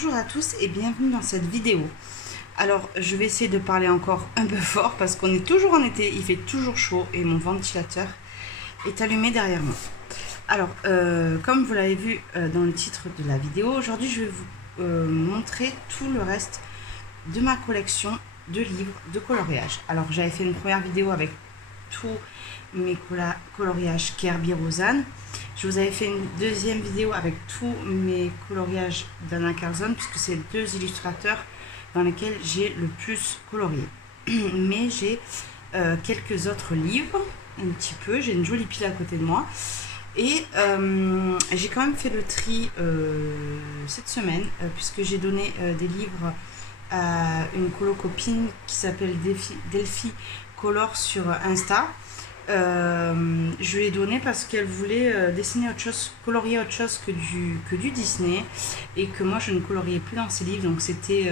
Bonjour à tous et bienvenue dans cette vidéo. Alors je vais essayer de parler encore un peu fort parce qu'on est toujours en été, il fait toujours chaud et mon ventilateur est allumé derrière moi. Alors comme vous l'avez vu dans le titre de la vidéo, aujourd'hui je vais vous montrer tout le reste de ma collection de livres de coloriage. Alors j'avais fait une première vidéo avec tous mes coloriages Kerby Rosanne. Je vous avais fait une deuxième vidéo avec tous mes coloriages d'Anna Carlson, puisque c'est deux illustrateurs dans lesquels j'ai le plus colorié. Mais j'ai quelques autres livres, un petit peu. J'ai une jolie pile à côté de moi. Et j'ai quand même fait le tri cette semaine, puisque j'ai donné des livres à une colo-copine qui s'appelle Delphi Color sur Insta. Je lui ai donné parce qu'elle voulait dessiner autre chose, colorier autre chose que du Disney, et que moi je ne coloriais plus dans ses livres. Donc c'était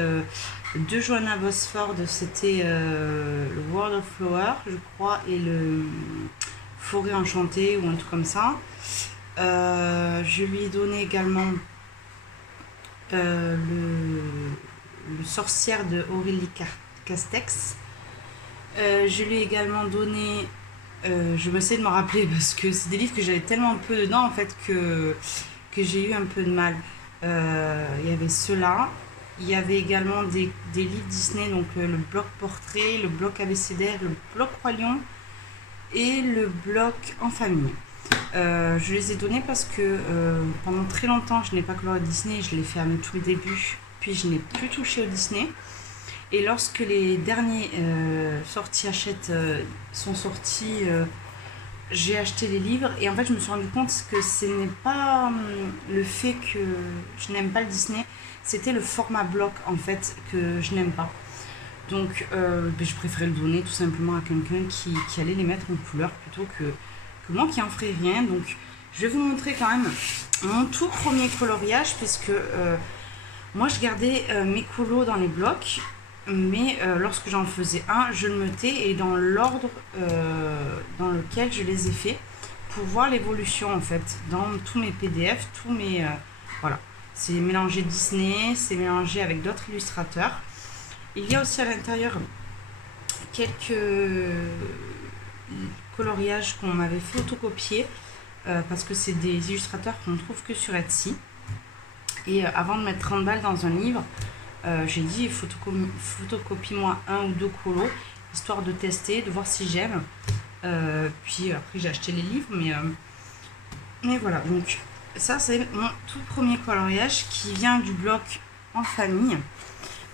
de Johanna Bosford, c'était le World of Flower je crois, et le Forêt enchantée ou un truc comme ça. Je lui ai donné également le Sorcière de Aurélie Castex. Je lui ai également donné je me sais de me rappeler parce que c'est des livres que j'avais tellement peu dedans en fait que j'ai eu un peu de mal. Il y avait ceux-là. Il y avait également des livres Disney, donc le bloc portrait, le bloc abécédaire, le bloc Roi Lion et le bloc en famille. Je les ai donnés parce que pendant très longtemps je n'ai pas coloré Disney, je l'ai fait à mes tout débuts, puis je n'ai plus touché au Disney. Et lorsque les derniers sorties achètes sont sortis, j'ai acheté les livres et en fait je me suis rendu compte que ce n'est pas le fait que je n'aime pas le Disney, c'était le format bloc en fait que je n'aime pas. Donc je préférais le donner tout simplement à quelqu'un qui allait les mettre en couleur plutôt que moi qui en ferais rien. Donc je vais vous montrer quand même mon tout premier coloriage, puisque moi je gardais mes colos dans les blocs. Mais lorsque j'en faisais un, je le mettais et dans l'ordre dans lequel je les ai faits pour voir l'évolution en fait dans tous mes PDF, tous mes voilà, c'est mélangé Disney, c'est mélangé avec d'autres illustrateurs. Il y a aussi à l'intérieur quelques coloriages qu'on m'avait photocopiés parce que c'est des illustrateurs qu'on trouve que sur Etsy. Et avant de mettre 30 balles dans un livre, j'ai dit photocopie-moi un ou deux colos histoire de tester, de voir si j'aime. Puis après j'ai acheté les livres, mais voilà. Donc ça c'est mon tout premier coloriage qui vient du bloc en famille.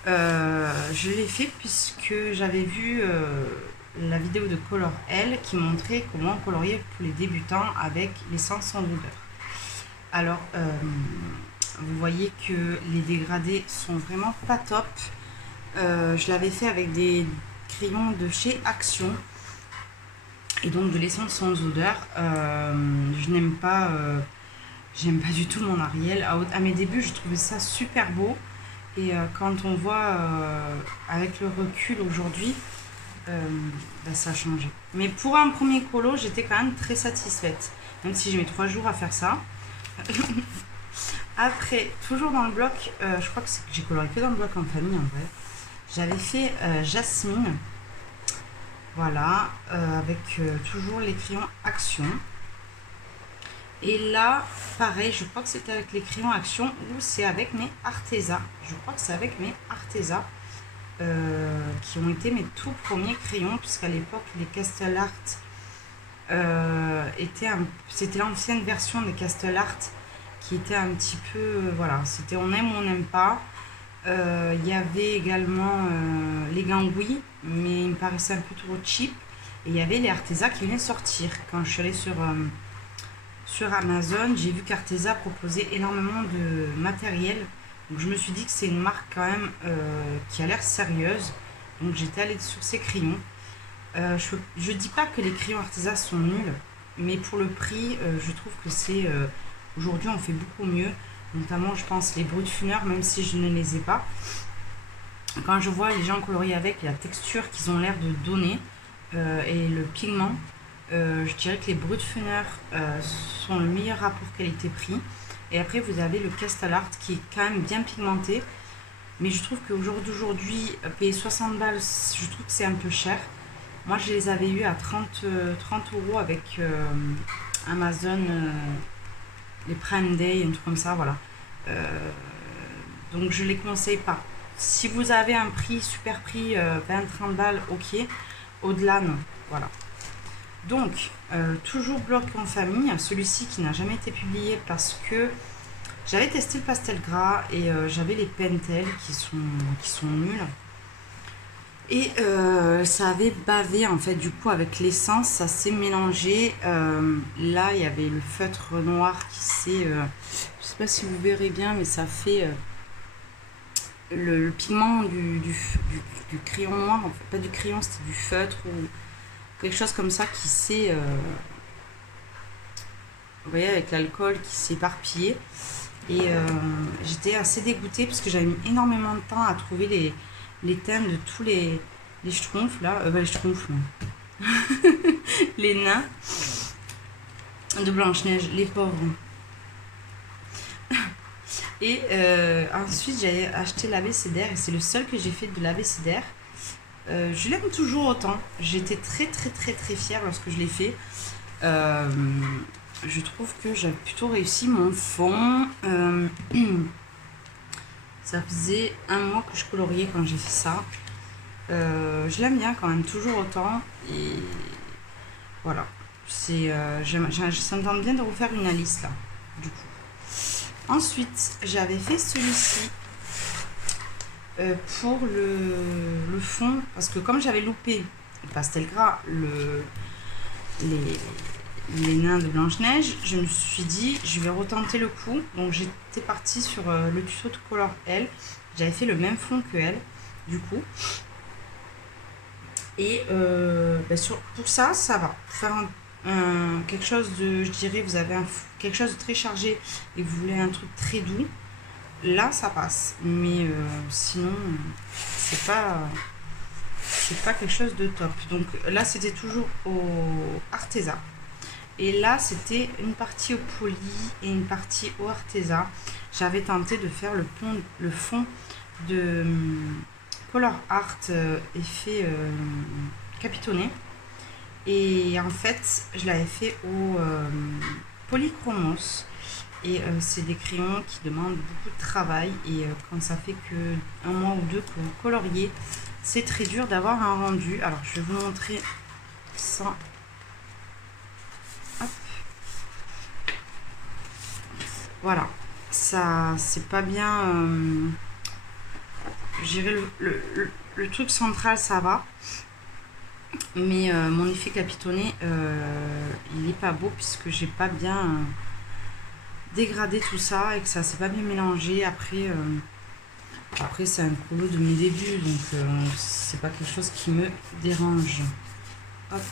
Je l'ai fait puisque j'avais vu la vidéo de Color L qui montrait comment colorier pour les débutants avec l'essence sans odeur. Alors vous voyez que les dégradés sont vraiment pas top. Je l'avais fait avec des crayons de chez Action et donc de l'essence sans odeur. Je n'aime pas, j'aime pas du tout mon Ariel. À mes débuts, je trouvais ça super beau, et quand on voit avec le recul aujourd'hui, ça a changé. Mais pour un premier colo, j'étais quand même très satisfaite, même si j'ai mis 3 jours à faire ça. Après, toujours dans le bloc, je crois que j'ai coloré que dans le bloc en famille en vrai. J'avais fait Jasmine, voilà, avec toujours les crayons Action. Et là, pareil, je crois que c'était avec les crayons Action ou c'est avec mes Arteza. Je crois que c'est avec mes Arteza qui ont été mes tout premiers crayons, puisqu'à l'époque, les Castle Art c'était l'ancienne version des Castle Art qui était un petit peu, voilà, c'était on aime ou on n'aime pas. Il y avait également les Gangui, mais ils me paraissaient un peu trop cheap. Et il y avait les Arteza qui venaient de sortir. Quand je suis allée sur Amazon, j'ai vu qu'Arteza proposait énormément de matériel. Donc je me suis dit que c'est une marque quand même qui a l'air sérieuse. Donc j'étais allée sur ces crayons. Je dis pas que les crayons Arteza sont nuls, mais pour le prix, je trouve que c'est... aujourd'hui, on fait beaucoup mieux, notamment, je pense, les Brutfuner, même si je ne les ai pas. Quand je vois les gens colorier avec, la texture qu'ils ont l'air de donner et le pigment, je dirais que les Brutfuner sont le meilleur rapport qualité-prix. Et après, vous avez le Castle Art qui est quand même bien pigmenté. Mais je trouve qu'au jour d'aujourd'hui, payer 60 balles, je trouve que c'est un peu cher. Moi, je les avais eu à 30 euros avec Amazon, les Prime Day, un truc comme ça, voilà. Euh, donc, je les conseille pas. Si vous avez un prix, super prix, 20-30 balles, ok. Au-delà, non. Voilà. Donc, toujours bloc en famille, celui-ci qui n'a jamais été publié parce que j'avais testé le pastel gras et j'avais les Pentel qui sont nuls. Et ça avait bavé en fait, du coup avec l'essence, ça s'est mélangé. Là, il y avait le feutre noir qui s'est... je sais pas si vous verrez bien, mais ça fait le pigment du crayon noir, en fait, pas du crayon, c'était du feutre ou quelque chose comme ça qui s'est... vous voyez, avec l'alcool qui s'est éparpillé. Et j'étais assez dégoûtée parce que j'avais mis énormément de temps à trouver les thèmes de tous les schtroumpfs là. Les schtroumpfs, non. Les nains de Blanche-Neige, les pauvres. Et ensuite, j'avais acheté l'abécédaire et c'est le seul que j'ai fait de l'abécédaire. Je l'aime toujours autant. J'étais très très très très fière lorsque je l'ai fait. Je trouve que j'ai plutôt réussi mon fond. Ça faisait un mois que je coloriais quand j'ai fait ça. Je l'aime bien quand même, toujours autant. Et voilà. Ça me tente bien de refaire une Alice là, du coup. Ensuite, j'avais fait celui-ci pour le fond. Parce que comme j'avais loupé le pastel gras, les nains de Blanche-Neige, je me suis dit je vais retenter le coup. Donc j'étais partie sur le tuto de Color Elle. J'avais fait le même fond que elle, du coup. Et pour ça va. Pour faire quelque chose de, je dirais, vous avez quelque chose de très chargé et vous voulez un truc très doux, là ça passe. Mais sinon, c'est pas quelque chose de top. Donc là, c'était toujours au Arteza. Et là, c'était une partie au poli et une partie au Arteza. J'avais tenté de faire le fond de Color Art effet capitonné. Et en fait, je l'avais fait au Polychromos. Et c'est des crayons qui demandent beaucoup de travail. Et quand ça fait que un mois ou deux que vous coloriez, c'est très dur d'avoir un rendu. Alors, je vais vous montrer ça. Hop. Voilà. Ça, c'est pas bien. Je dirais le truc central, ça va. Mais mon effet capitonné, il est pas beau puisque j'ai pas bien dégradé tout ça et que ça s'est pas bien mélangé. Après c'est un colo de mes débuts, donc c'est pas quelque chose qui me dérange. Hop.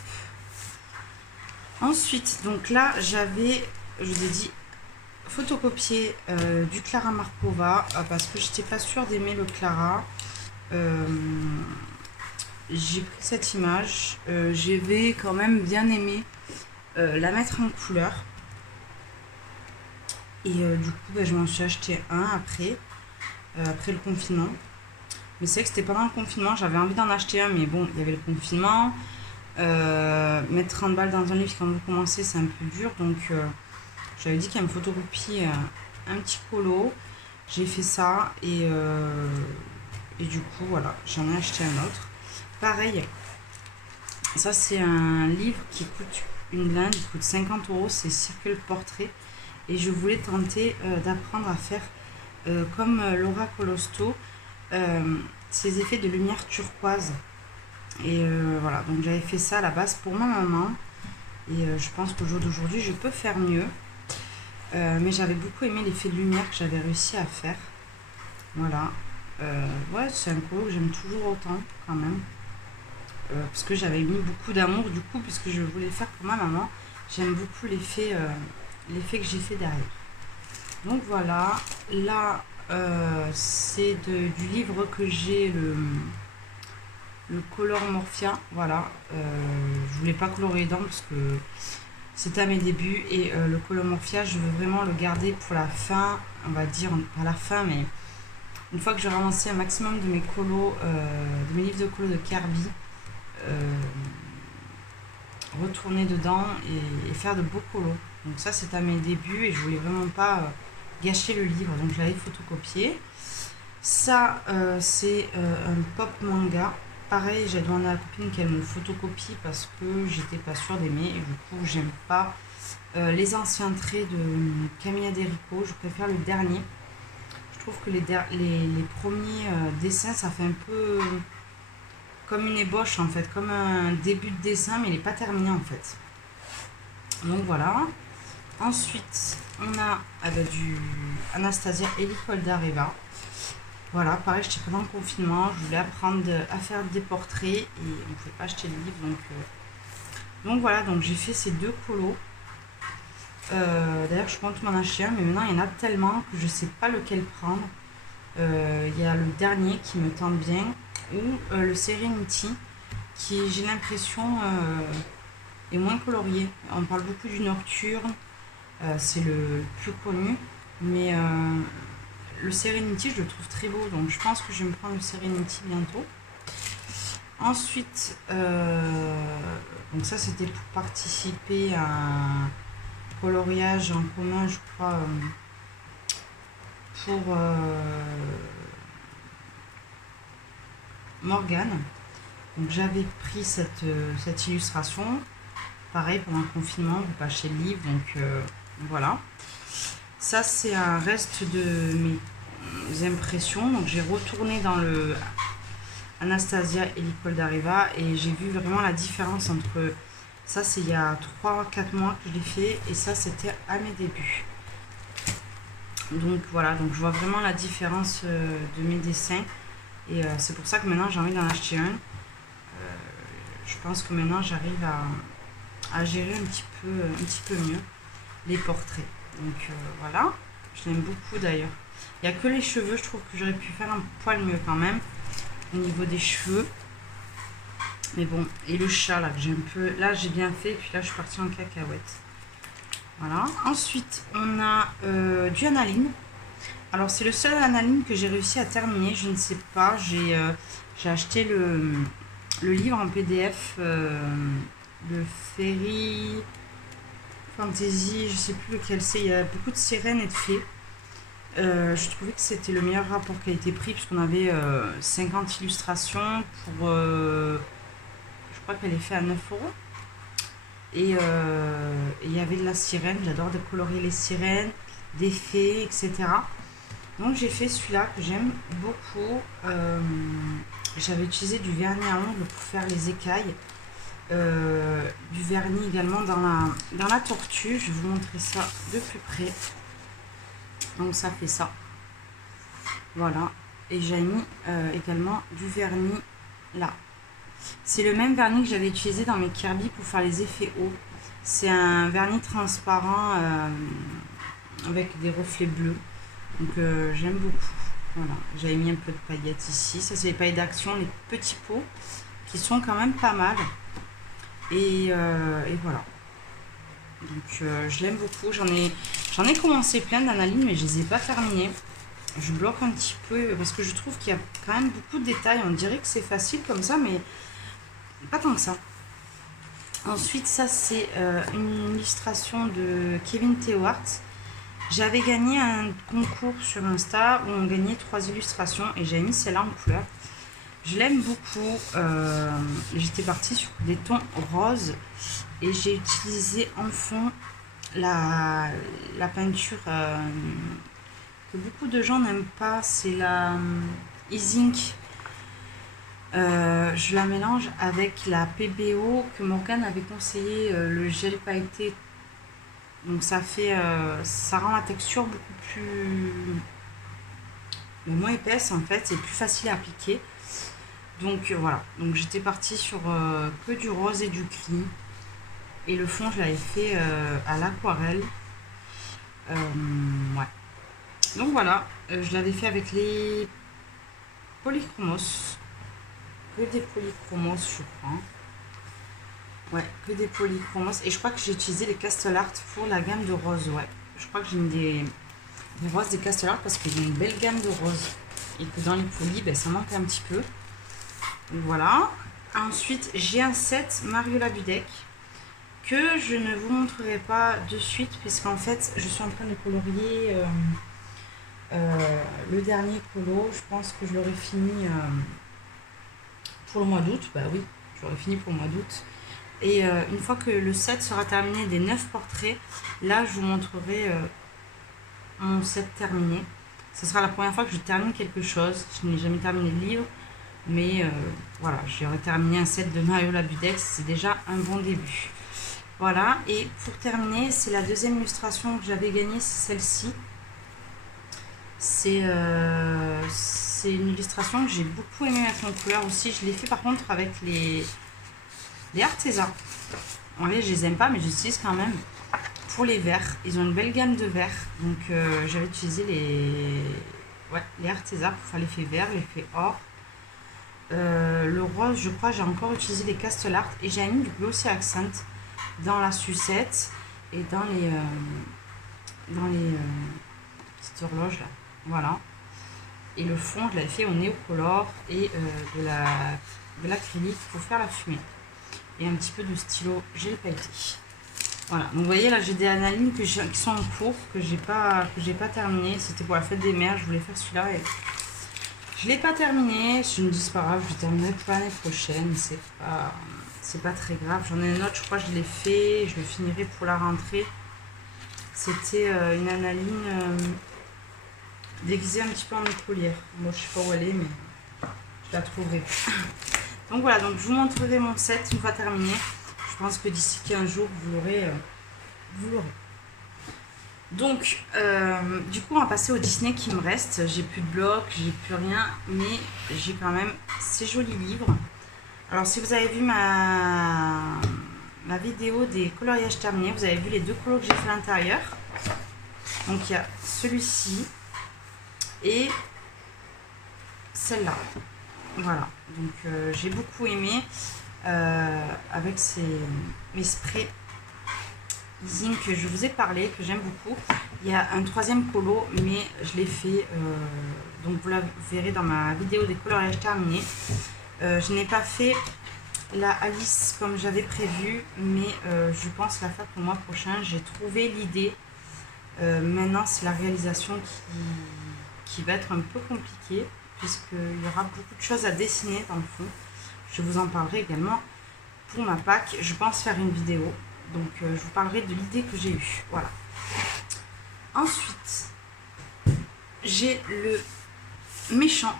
Ensuite, donc là, j'avais, je vous ai dit, photocopié du Clara Markova parce que j'étais pas sûre d'aimer le Clara. J'ai pris cette image, j'avais quand même bien aimé la mettre en couleur. Et du coup, je m'en suis acheté un après le confinement. Mais c'est vrai que c'était pendant le confinement, j'avais envie d'en acheter un, mais bon, il y avait le confinement. Mettre 30 balles dans un livre quand vous commencez, c'est un peu dur. Donc, j'avais dit qu'il y a une photocopie, un petit colo. J'ai fait ça et du coup, voilà, j'en ai acheté un autre. Pareil, ça c'est un livre qui coûte une blinde, il coûte 50 euros, c'est Circle Portrait. Et je voulais tenter d'apprendre à faire comme Laura Colosto, ces effets de lumière turquoise. Et voilà, donc j'avais fait ça à la base pour ma maman. Et je pense qu'au jour d'aujourd'hui, je peux faire mieux. Mais j'avais beaucoup aimé l'effet de lumière que j'avais réussi à faire. Voilà. Ouais, c'est un colo que j'aime toujours autant quand même. Parce que j'avais mis beaucoup d'amour du coup, puisque je voulais faire pour ma maman. J'aime beaucoup l'effet que j'ai fait derrière. Donc voilà, là c'est du livre que j'ai, le Color Morphia. Voilà, je voulais pas colorer les dents parce que C'est à mes débuts et le colomorphia, je veux vraiment le garder pour la fin, on va dire, pas la fin, mais une fois que j'aurai avancé un maximum de mes colos, de mes livres de colos de Kirby, euh, retourner dedans et faire de beaux colos. Donc ça, c'est à mes débuts et je voulais vraiment pas gâcher le livre, donc je l'avais photocopié. Ça, c'est un pop manga. Pareil, j'ai demandé à la copine qu'elle me photocopie parce que j'étais pas sûre d'aimer et du coup, j'aime pas les anciens traits de Camilla Derico. Je préfère le dernier. Je trouve que les premiers dessins, ça fait un peu comme une ébauche en fait, comme un début de dessin, mais il n'est pas terminé en fait. Donc voilà. Ensuite, on a du Anastasia et l'école d'Areva. Voilà, pareil, j'étais pendant le confinement, je voulais apprendre à faire des portraits et on ne pouvait pas acheter le livre. Donc voilà, donc j'ai fait ces deux colos. D'ailleurs, je compte m'en acheter un, mais maintenant il y en a tellement que je ne sais pas lequel prendre. Il y a le dernier qui me tente bien, ou le Serenity, qui j'ai l'impression est moins colorié. On parle beaucoup du Nocturne, c'est le plus connu, mais le Serenity, je le trouve très beau, donc je pense que je vais me prendre le Serenity bientôt. Ensuite, donc ça c'était pour participer à un coloriage en commun, je crois, pour Morgane. Donc j'avais pris cette illustration. Pareil, pendant le confinement, vous pas acheter le livre, donc voilà. Ça, c'est un reste de mes impressions. Donc j'ai retourné dans le Anastasia et l'école d'Areva et j'ai vu vraiment la différence entre... Ça, c'est il y a 3-4 mois que je l'ai fait et ça, c'était à mes débuts. Donc voilà, donc je vois vraiment la différence de mes dessins et c'est pour ça que maintenant j'ai envie d'en acheter un. Je pense que maintenant j'arrive à gérer un petit peu mieux les portraits. Donc voilà, je l'aime beaucoup d'ailleurs. Il n'y a que les cheveux, je trouve que j'aurais pu faire un poil mieux quand même au niveau des cheveux. Mais bon, et le chat là que j'ai un peu... Là j'ai bien fait, et puis là je suis partie en cacahuète. Voilà. Ensuite, on a du analine. Alors c'est le seul analine que j'ai réussi à terminer, je ne sais pas. J'ai acheté le livre en PDF, le Fairy Fantasy, je sais plus lequel c'est. Il y a beaucoup de sirènes et de fées. Je trouvais que c'était le meilleur rapport qualité-prix puisqu'on avait 50 illustrations pour... je crois qu'elle est faite à 9 euros. Et il y avait de la sirène, j'adore décolorier les sirènes, des fées, etc. Donc j'ai fait celui-là que j'aime beaucoup. J'avais utilisé du vernis à ongles pour faire les écailles. Du vernis également dans la tortue. Je vais vous montrer ça de plus près. Donc ça fait ça. Voilà. Et j'ai mis également du vernis là. C'est le même vernis que j'avais utilisé dans mes Kirby pour faire les effets hauts. C'est un vernis transparent avec des reflets bleus. Donc j'aime beaucoup. Voilà. J'avais mis un peu de paillettes ici. Ça c'est les paillettes d'action, les petits pots qui sont quand même pas mal. Et voilà. Donc je l'aime beaucoup. J'en ai commencé plein d'analyses mais je les ai pas terminées. Je bloque un petit peu parce que je trouve qu'il y a quand même beaucoup de détails. On dirait que c'est facile comme ça, mais pas tant que ça. Ensuite, ça c'est une illustration de Kevin Théohart. J'avais gagné un concours sur Insta où on gagnait 3 illustrations et j'avais mis celle-là en couleur. Je l'aime beaucoup. J'étais partie sur des tons roses et j'ai utilisé en fond la peinture que beaucoup de gens n'aiment pas. C'est la E-Zinc. Je la mélange avec la PBO que Morgane avait conseillé, le gel pailleté. Donc ça fait, ça rend la texture beaucoup plus, moins épaisse en fait, c'est plus facile à appliquer. Donc voilà, donc j'étais partie sur que du rose et du gris. Et le fond, je l'avais fait à l'aquarelle. Ouais. Donc voilà, je l'avais fait avec les polychromos. Que des polychromos, je crois. Ouais, que des polychromos. Et je crois que j'ai utilisé les Castle Art pour la gamme de roses, ouais. Je crois que j'ai mis des roses des Castle Art parce qu'il y a une belle gamme de roses. Et que dans les polis, ben, ça manque un petit peu. Donc voilà. Ensuite, j'ai un set Mariola Budek que je ne vous montrerai pas de suite puisqu'en fait, je suis en train de colorier le dernier colo. Je pense que je l'aurai fini pour le mois d'août. Bah oui, je l'aurai fini pour le mois d'août. Et une fois que le set sera terminé des 9 portraits, là, je vous montrerai mon set terminé. Ce sera la première fois que je termine quelque chose. Je n'ai jamais terminé le livre. Mais voilà, j'aurais terminé un set de Mariola Budex, c'est déjà un bon début. Voilà, et pour terminer, c'est la deuxième illustration que j'avais gagnée, c'est celle-ci. C'est une illustration que j'ai beaucoup aimé mettre en couleur aussi. Je l'ai fait par contre avec les Arteza. En vrai, je les aime pas, mais j'utilise quand même. Pour les verts, ils ont une belle gamme de verts. Donc j'avais utilisé les Arteza pour faire l'effet vert, l'effet or. Le rose, je crois, j'ai encore utilisé les Castle Art et j'ai mis du Glossy Accent dans la sucette et dans les petites horloges là. Voilà. Et le fond, je l'avais fait au néocolor et de l'acrylique pour faire la fumée. Et un petit peu de stylo gel pailleté. Voilà. Donc vous voyez là, j'ai des analyses qui sont en cours, que j'ai pas terminé. C'était pour la fête des mères, je voulais faire celui-là et je l'ai pas terminé. Je me dis c'est pas grave, je terminerai pour l'année prochaine. C'est pas très grave. J'en ai une autre, je crois que je l'ai fait. Je le finirai pour la rentrée. C'était une analine déguisée un petit peu en écolière. Moi, je sais pas où elle est, mais je la trouverai. Donc voilà, donc je vous montrerai mon set une fois terminé. Je pense que d'ici 15 jours, vous l'aurez. Donc, du coup, on va passer au Disney qui me reste. J'ai plus de blocs, j'ai plus rien, mais j'ai quand même ces jolis livres. Alors, si vous avez vu ma vidéo des coloriages terminés, vous avez vu les deux colos que j'ai fait à l'intérieur. Donc, il y a celui-ci et celle-là. Voilà, donc j'ai beaucoup aimé avec mes sprays Easing que je vous ai parlé, que j'aime beaucoup. Il y a un troisième colo, mais je l'ai fait, donc vous la verrez dans ma vidéo des coloriages terminés. Je n'ai pas fait la Alice comme j'avais prévu, mais je pense la faire pour le mois prochain. J'ai trouvé l'idée. Maintenant, c'est la réalisation qui va être un peu compliquée, puisqu'il y aura beaucoup de choses à dessiner dans le fond. Je vous en parlerai également pour ma Pâques. Je pense faire une vidéo. Donc, je vous parlerai de l'idée que j'ai eue. Voilà. Ensuite, j'ai le méchant.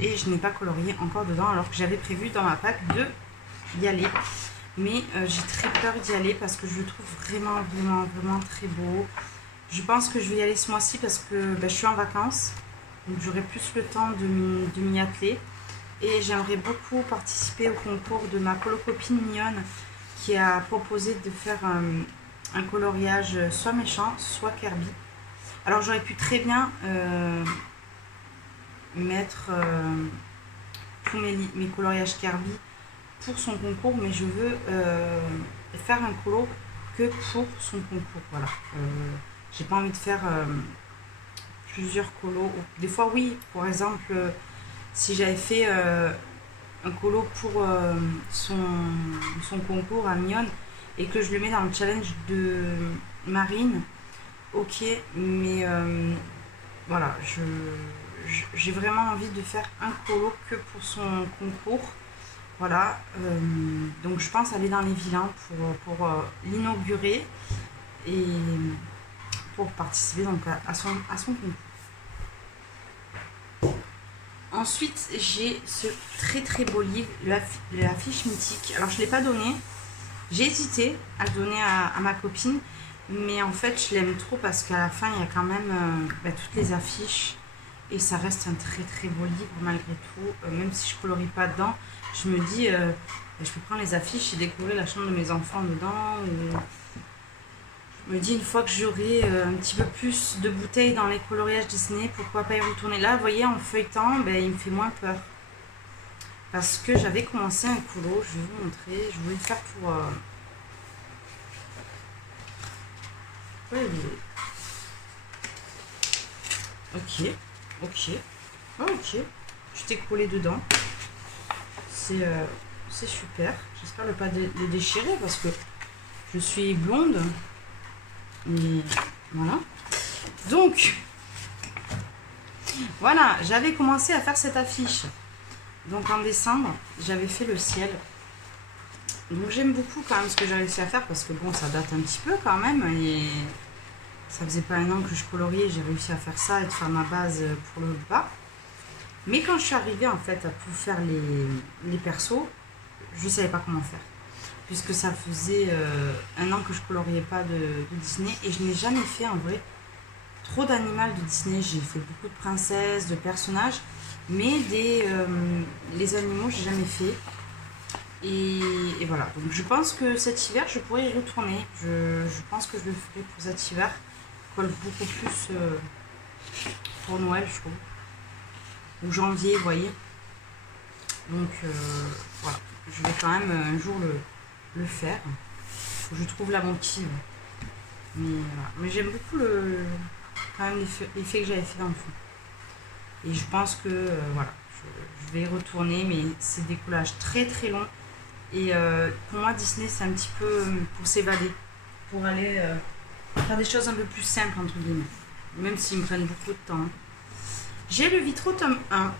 Et je n'ai pas colorié encore dedans, alors que j'avais prévu dans ma Pâques d'y aller. Mais j'ai très peur d'y aller parce que je le trouve vraiment, vraiment, vraiment très beau. Je pense que je vais y aller ce mois-ci parce que je suis en vacances. Donc, j'aurai plus le temps de m'y atteler. Et j'aimerais beaucoup participer au concours de ma colo-copine mignonne qui a proposé de faire un coloriage soit méchant, soit Kirby. Alors j'aurais pu très bien mettre tous mes coloriages Kirby pour son concours, mais je veux faire un colo que pour son concours. Voilà. J'ai pas envie de faire plusieurs colos. Des fois oui, par exemple, si j'avais fait un colo pour son concours à Mion et que je le mets dans le challenge de Marine, ok, mais voilà, j'ai vraiment envie de faire un colo que pour son concours. Voilà, donc je pense aller dans les vilains pour l'inaugurer et pour participer donc à son concours. Ensuite, j'ai ce très très beau livre, la fiche mythique. Alors, je ne l'ai pas donné. J'ai hésité à le donner à ma copine. Mais en fait, je l'aime trop parce qu'à la fin, il y a quand même toutes les affiches. Et ça reste un très très beau livre malgré tout. Même si je ne colorie pas dedans, je me dis, je peux prendre les affiches et découvrir la chambre de mes enfants dedans. Je me dis une fois que j'aurai un petit peu plus de bouteilles dans les coloriages Disney, pourquoi pas y retourner là. Vous voyez, en feuilletant, il me fait moins peur. parce que j'avais commencé un colo, je vais vous montrer, je voulais le faire pour... Ouais, ok, ok, oh, ok, je t'ai collé dedans, c'est super, j'espère ne pas le déchirer parce que je suis blonde, et voilà. Donc, voilà, j'avais commencé à faire cette affiche. Donc en décembre, j'avais fait le ciel. Donc j'aime beaucoup quand même ce que j'ai réussi à faire parce que bon, ça date un petit peu quand même. Et ça faisait pas un an que je coloriais, j'ai réussi à faire ça et de faire ma base pour le bas. Mais quand je suis arrivée en fait à pour faire les persos, je savais pas comment faire. Puisque ça faisait un an que je coloriais pas de Disney et je n'ai jamais fait en vrai trop d'animal de Disney. J'ai fait beaucoup de princesses, de personnages, mais les animaux, j'ai jamais fait. Et voilà. Donc je pense que cet hiver, je pourrais y retourner. Je pense que je le ferai pour cet hiver. Colle beaucoup plus pour Noël, je trouve. Ou janvier, vous voyez. Donc voilà. Je vais quand même un jour le faire. Faut que je trouve la motive. Mais, voilà. Mais j'aime beaucoup quand même l'effet que j'avais fait dans le fond. Et je pense que voilà, je vais y retourner, mais c'est des collages très très longs. Et pour moi, Disney, c'est un petit peu pour s'évader, pour aller faire des choses un peu plus simples, entre guillemets. Même s'ils me prennent beaucoup de temps. J'ai le Vitro tome 1,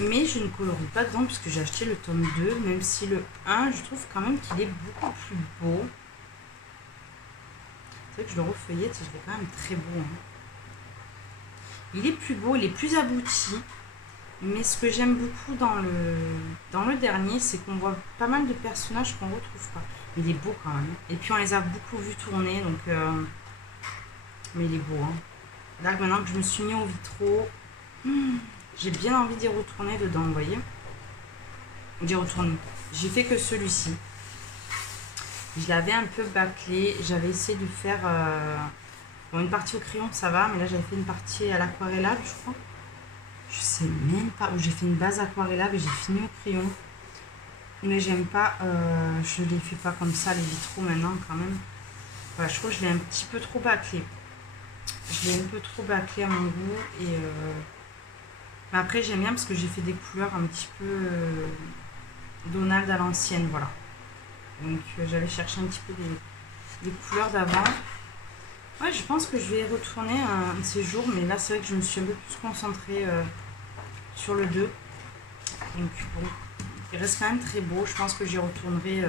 mais je ne colorie pas dedans puisque j'ai acheté le tome 2, même si le 1, je trouve quand même qu'il est beaucoup plus beau. C'est vrai que je le refeuillette, il est quand même très beau. Hein. Il est plus beau, il est plus abouti. Mais ce que j'aime beaucoup dans le dernier, c'est qu'on voit pas mal de personnages qu'on retrouve pas. Il est beau quand même. Et puis on les a beaucoup vus tourner, donc... mais il est beau. Hein. Là, maintenant que je me suis mis au Vitro, j'ai bien envie d'y retourner dedans, vous voyez. D'y retourner. J'ai fait que celui-ci. Je l'avais un peu bâclé. J'avais essayé de faire... bon, une partie au crayon, ça va, mais là j'avais fait une partie à l'aquarellable, je crois. Je sais même pas où j'ai fait une base aquarellable et j'ai fini au crayon. Mais j'aime pas, je les fais pas comme ça les vitraux maintenant quand même. Voilà, je trouve que je l'ai un petit peu trop bâclé. Je l'ai un peu trop bâclé à mon goût. Et mais après j'aime bien parce que j'ai fait des couleurs un petit peu Donald à l'ancienne, voilà. Donc j'allais chercher un petit peu des couleurs d'avant. Ouais, je pense que je vais y retourner un de ces jours, mais là c'est vrai que je me suis un peu plus concentrée sur le 2. Donc bon, il reste quand même très beau. Je pense que j'y retournerai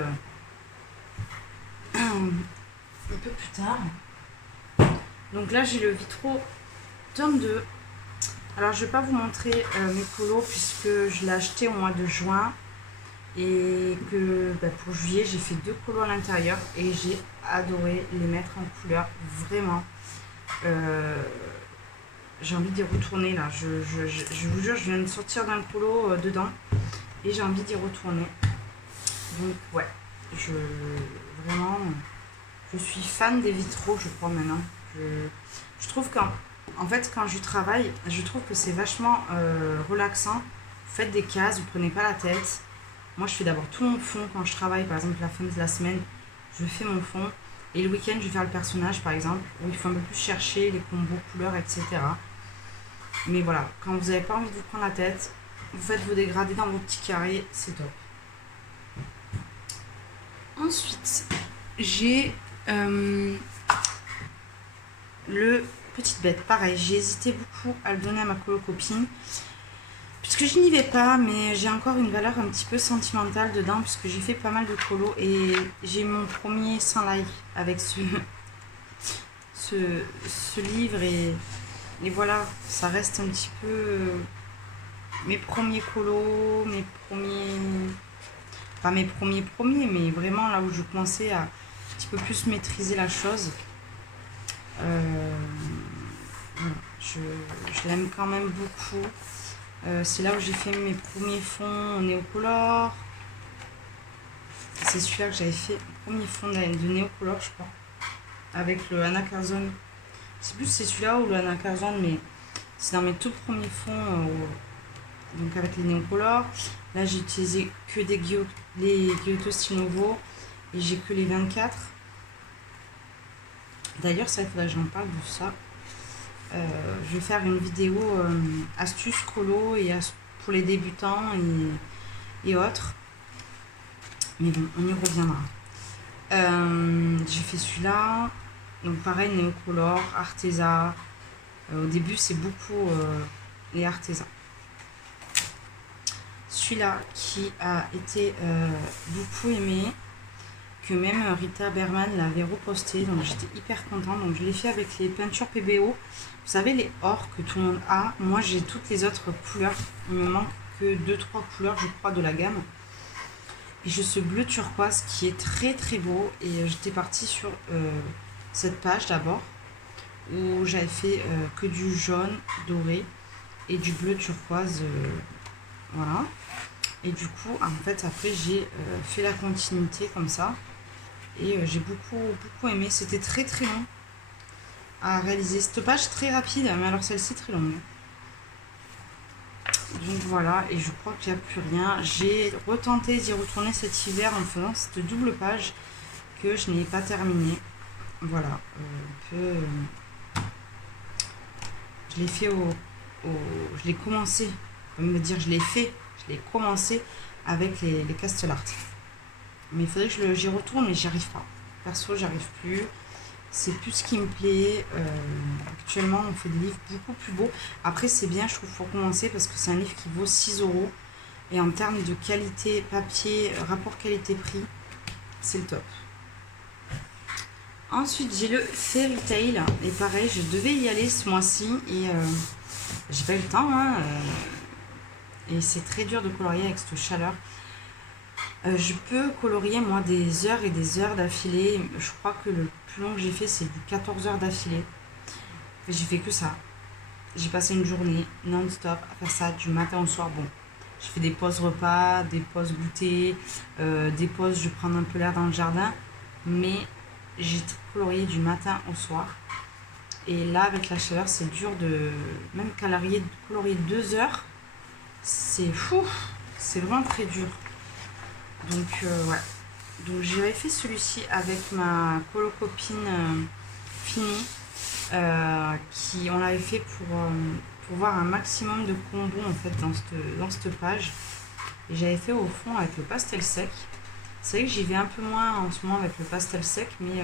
un peu plus tard. Donc là j'ai le Vitro tome 2. Alors je vais pas vous montrer mes colos puisque je l'ai acheté au mois de juin. Et que pour juillet j'ai fait 2 colos à l'intérieur et j'ai adoré les mettre en couleur. Vraiment. J'ai envie d'y retourner là. Je vous jure, je viens de sortir d'un colo dedans et j'ai envie d'y retourner. Donc ouais, vraiment, je suis fan des vitraux, je crois maintenant. Je trouve qu'en fait, quand je travaille, je trouve que c'est vachement relaxant. Vous faites des cases, vous prenez pas la tête. Moi, je fais d'abord tout mon fond quand je travaille. Par exemple, la fin de la semaine, je fais mon fond. Et le week-end, je vais faire le personnage, par exemple, où il faut un peu plus chercher les combos, couleurs, etc. Mais voilà, quand vous n'avez pas envie de vous prendre la tête, vous faites vos dégradés dans vos petits carrés, c'est top. Ensuite, j'ai le Petite Bête. Pareil, j'ai hésité beaucoup à le donner à ma copine. Puisque je n'y vais pas, mais j'ai encore une valeur un petit peu sentimentale dedans, puisque j'ai fait pas mal de colos et j'ai mon premier sans like avec ce livre et voilà, ça reste un petit peu mes premiers colos, pas mes premiers, mais vraiment là où je commençais à un petit peu plus maîtriser la chose. Voilà, je l'aime quand même beaucoup. C'est là où j'ai fait mes premiers fonds néocolor. C'est celui-là que j'avais fait, le premier fond de néocolor, je crois, avec le Anna Curzon. Je sais plus si c'est celui-là ou le Anna Curzon, mais c'est dans mes tout premiers fonds donc avec les néocolores. Là j'ai utilisé que les Giotto Style Nouveau et j'ai que les 24. D'ailleurs ça, il faudrait que j'en parle de ça. Je vais faire une vidéo astuces colo et pour les débutants et autres. Mais bon, on y reviendra. J'ai fait celui-là. Donc pareil, néocolore, Arteza. Au début, c'est beaucoup les Arteza. Celui-là qui a été beaucoup aimé, que même Rita Berman l'avait reposté, donc j'étais hyper contente. Donc je l'ai fait avec les peintures PBO. Vous savez, les or que tout le monde a. Moi, j'ai toutes les autres couleurs. Il me manque que 2-3 couleurs, je crois, de la gamme. Et j'ai ce bleu turquoise qui est très très beau. Et j'étais partie sur cette page d'abord, où j'avais fait que du jaune doré et du bleu turquoise. Voilà. Et du coup, en fait, après, j'ai fait la continuité comme ça. Et j'ai beaucoup aimé. C'était très très long à réaliser. Cette page très rapide, mais alors celle-ci très longue. Donc voilà, et je crois qu'il n'y a plus rien. J'ai retenté d'y retourner cet hiver en faisant cette double page que je n'ai pas terminée. Voilà, je l'ai fait je l'ai commencé, on va me dire je l'ai fait, je l'ai commencé avec les Castellart. Mais il faudrait que j'y retourne, mais j'y arrive pas. Perso, j'arrive plus. C'est plus ce qui me plaît. Actuellement, on fait des livres beaucoup plus beaux. Après, c'est bien, je trouve, pour commencer, parce que c'est un livre qui vaut 6 €. Et en termes de qualité, papier, rapport qualité-prix, c'est le top. Ensuite, j'ai le Fairy Tail. Et pareil, je devais y aller ce mois-ci. Et j'ai pas eu le temps. Hein, et c'est très dur de colorier avec cette chaleur. Je peux colorier moi des heures et des heures d'affilée. Je crois que le plus long que j'ai fait c'est du 14 heures d'affilée. J'ai fait que ça. J'ai passé une journée non-stop à faire ça du matin au soir. Bon, j'ai fait des pauses repas, des pauses goûter, des pauses je prends un peu l'air dans le jardin. Mais j'ai colorié du matin au soir. Et là avec la chaleur c'est dur de même colorier 2 heures. C'est fou. C'est vraiment très dur. Donc ouais, donc j'avais fait celui-ci avec ma colo-copine Fini, qui on l'avait fait pour voir un maximum de combos en fait dans cette page. Et j'avais fait au fond avec le pastel sec. C'est vrai que j'y vais un peu moins en ce moment avec le pastel sec, mais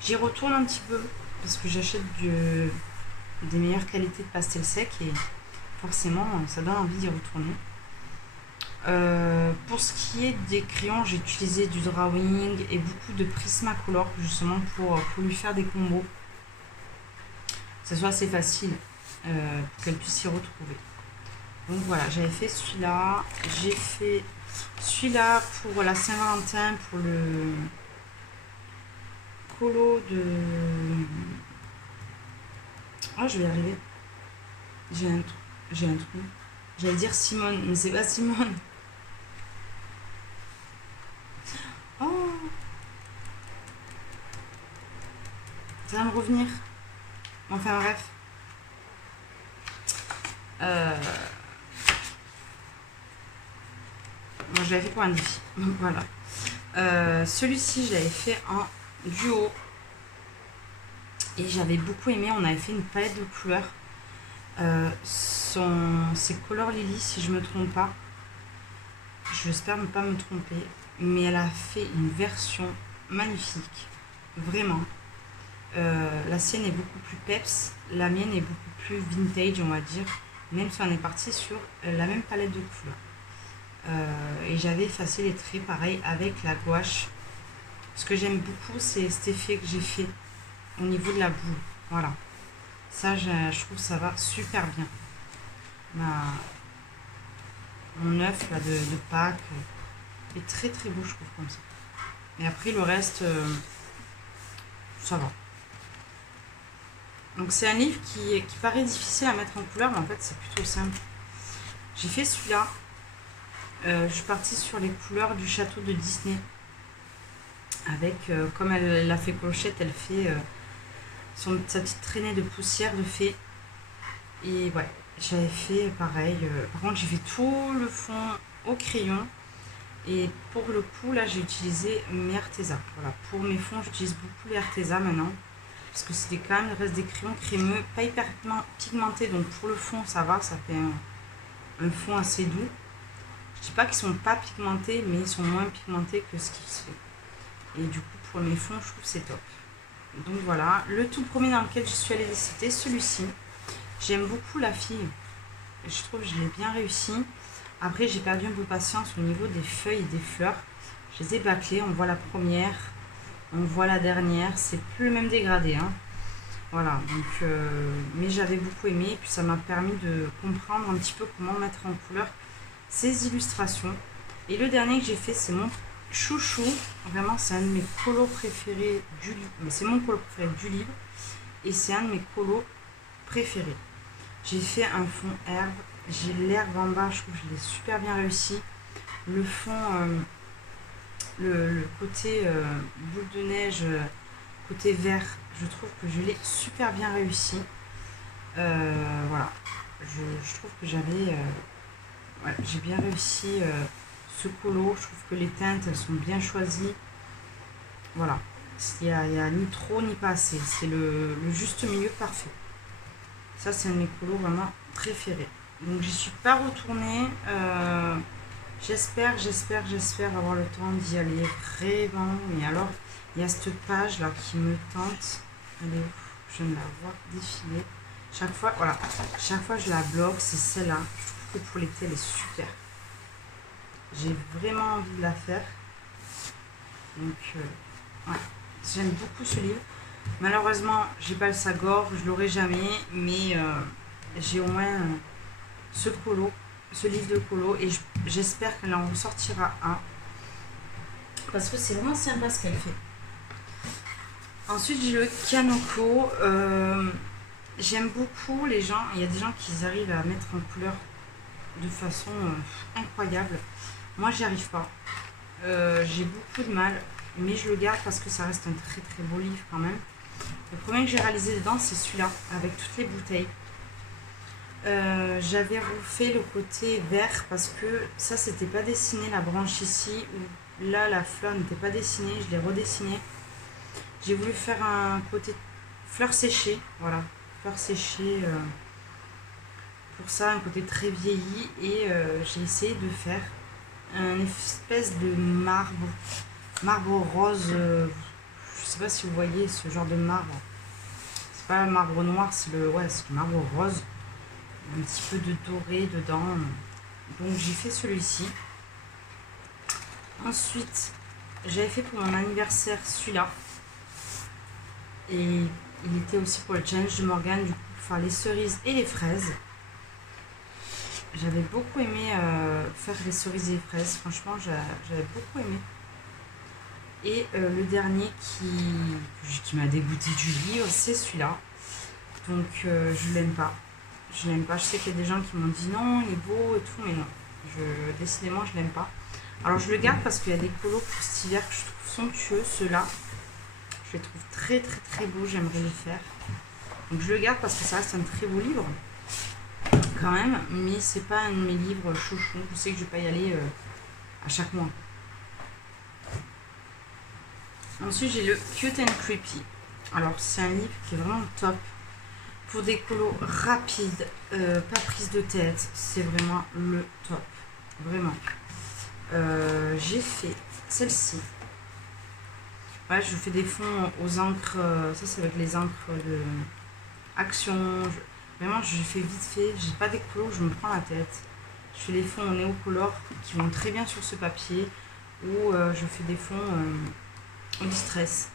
j'y retourne un petit peu parce que j'achète des meilleures qualités de pastel sec et forcément ça donne envie d'y retourner. Pour ce qui est des crayons, j'ai utilisé du drawing et beaucoup de Prismacolor justement pour lui faire des combos. Que ce soit assez facile pour qu'elle puisse s'y retrouver. Donc voilà, j'avais fait celui-là. J'ai fait celui-là pour la Saint-Valentin, pour le colo de... Oh, je vais y arriver. J'ai un trou. J'allais dire Simone, mais c'est pas Simone. Oh, ça va me revenir. Enfin bref. Moi je l'avais fait pour un défi. Voilà. Celui-ci je l'avais fait en duo. Et j'avais beaucoup aimé. On avait fait une palette de couleurs. C'est Color Lily si je me trompe pas. J'espère ne pas me tromper. Mais elle a fait une version magnifique. Vraiment. La sienne est beaucoup plus peps, la mienne est beaucoup plus vintage, on va dire, même si on est parti sur la même palette de couleurs. Et j'avais effacé les traits pareil avec la gouache. Ce que j'aime beaucoup, c'est cet effet que j'ai fait au niveau de la boule. Voilà. Ça, je trouve que ça va super bien. Mon œuf là, de Pâques est très très beau, je trouve, comme ça. Et après, le reste, ça va. Donc c'est un livre qui paraît difficile à mettre en couleur, mais en fait c'est plutôt simple. J'ai fait celui-là. Je suis partie sur les couleurs du château de Disney. Avec, comme elle a fait Clochette, elle fait sa petite traînée de poussière de fée. Et ouais, j'avais fait pareil. Par contre, j'ai fait tout le fond au crayon. Et pour le coup, là, j'ai utilisé mes Arteza. Voilà, pour mes fonds, j'utilise beaucoup les Arteza maintenant. Parce que c'était quand même, le reste des crayons crémeux, pas hyper pigmentés. Donc pour le fond, ça va, ça fait un fond assez doux. Je dis pas qu'ils sont pas pigmentés, mais ils sont moins pigmentés que ce qui se fait. Et du coup, pour mes fonds, je trouve que c'est top. Donc voilà, le tout premier dans lequel je suis allée, c'était celui-ci. J'aime beaucoup la fille. Je trouve que je l'ai bien réussi. Après, j'ai perdu un peu de patience au niveau des feuilles et des fleurs. Je les ai bâclées. On voit la première, on voit la dernière. C'est plus le même dégradé, hein. Voilà, donc, mais j'avais beaucoup aimé. Et puis ça m'a permis de comprendre un petit peu comment mettre en couleur ces illustrations. Et le dernier que j'ai fait, c'est mon chouchou. Vraiment, c'est un de mes colos préférés du livre. C'est mon colo préféré du livre. Et c'est un de mes colos préférés. J'ai fait un fond herbe. J'ai l'herbe en bas, je trouve que je l'ai super bien réussi. Le fond, le côté boule de neige, côté vert, je trouve que je l'ai super bien réussi. Voilà, je trouve que ouais, j'ai bien réussi ce colo. Je trouve que les teintes, elles sont bien choisies. Voilà, il n'y a ni trop ni pas assez. C'est le juste milieu parfait. Ça, c'est un de mes colos vraiment préférés. Donc, j'y suis pas retournée. J'espère avoir le temps d'y aller vraiment. Et alors, il y a cette page là qui me tente. Elle est où? Je viens de la voir défiler. Chaque fois, voilà, chaque fois je la bloque, c'est celle-là. Je trouve que pour l'été, elle est super. J'ai vraiment envie de la faire. Donc, ouais, j'aime beaucoup ce livre. Malheureusement, j'ai pas le Sagor, je l'aurai jamais, mais j'ai au moins ce colo, ce livre de colo, et j'espère qu'elle en ressortira un, parce que c'est vraiment sympa ce qu'elle fait. Ensuite, j'ai le Kanoko. J'aime beaucoup les gens, il y a des gens qui arrivent à mettre en couleur de façon incroyable. Moi, j'y arrive pas. J'ai beaucoup de mal, mais je le garde parce que ça reste un très très beau livre quand même. Le premier que j'ai réalisé dedans, c'est celui-là, avec toutes les bouteilles. J'avais refait le côté vert parce que ça, c'était pas dessiné, la branche ici, où là, la fleur n'était pas dessinée, je l'ai redessiné. J'ai voulu faire un côté fleur séchée, voilà, fleur séchée. Pour ça, un côté très vieilli, et j'ai essayé de faire une espèce de marbre rose. Je sais pas si vous voyez ce genre de marbre. C'est pas le marbre noir, c'est le marbre rose. Un petit peu de doré dedans. Donc j'ai fait celui-ci. Ensuite, j'avais fait pour mon anniversaire celui-là. Et il était aussi pour le challenge de Morgane, du coup, pour faire les cerises et les fraises. J'avais beaucoup aimé faire les cerises et les fraises. Franchement, j'avais beaucoup aimé. Et le dernier qui m'a dégoûté du livre, c'est celui-là. Donc je l'aime pas. Je l'aime pas. Je sais qu'il y a des gens qui m'ont dit non, il est beau et tout, mais non. Décidément, je l'aime pas. Alors je le garde parce qu'il y a des colos pour cet hiver que je trouve somptueux. Ceux-là, je les trouve très très très beaux. J'aimerais les faire. Donc je le garde parce que ça reste un très beau livre quand même, mais c'est pas un de mes livres chouchous. Je sais que je vais pas y aller à chaque mois. Ensuite, j'ai le Cute and Creepy. Alors, c'est un livre qui est vraiment top. Pour des colos rapides, pas prise de tête, c'est vraiment le top. Vraiment. J'ai fait celle-ci. Ouais, je fais des fonds aux encres. Ça, c'est avec les encres de Action. Vraiment, je fais vite fait. J'ai pas des colos, je me prends la tête. Je fais des fonds en néocolore qui vont très bien sur ce papier. Ou je fais des fonds au distress.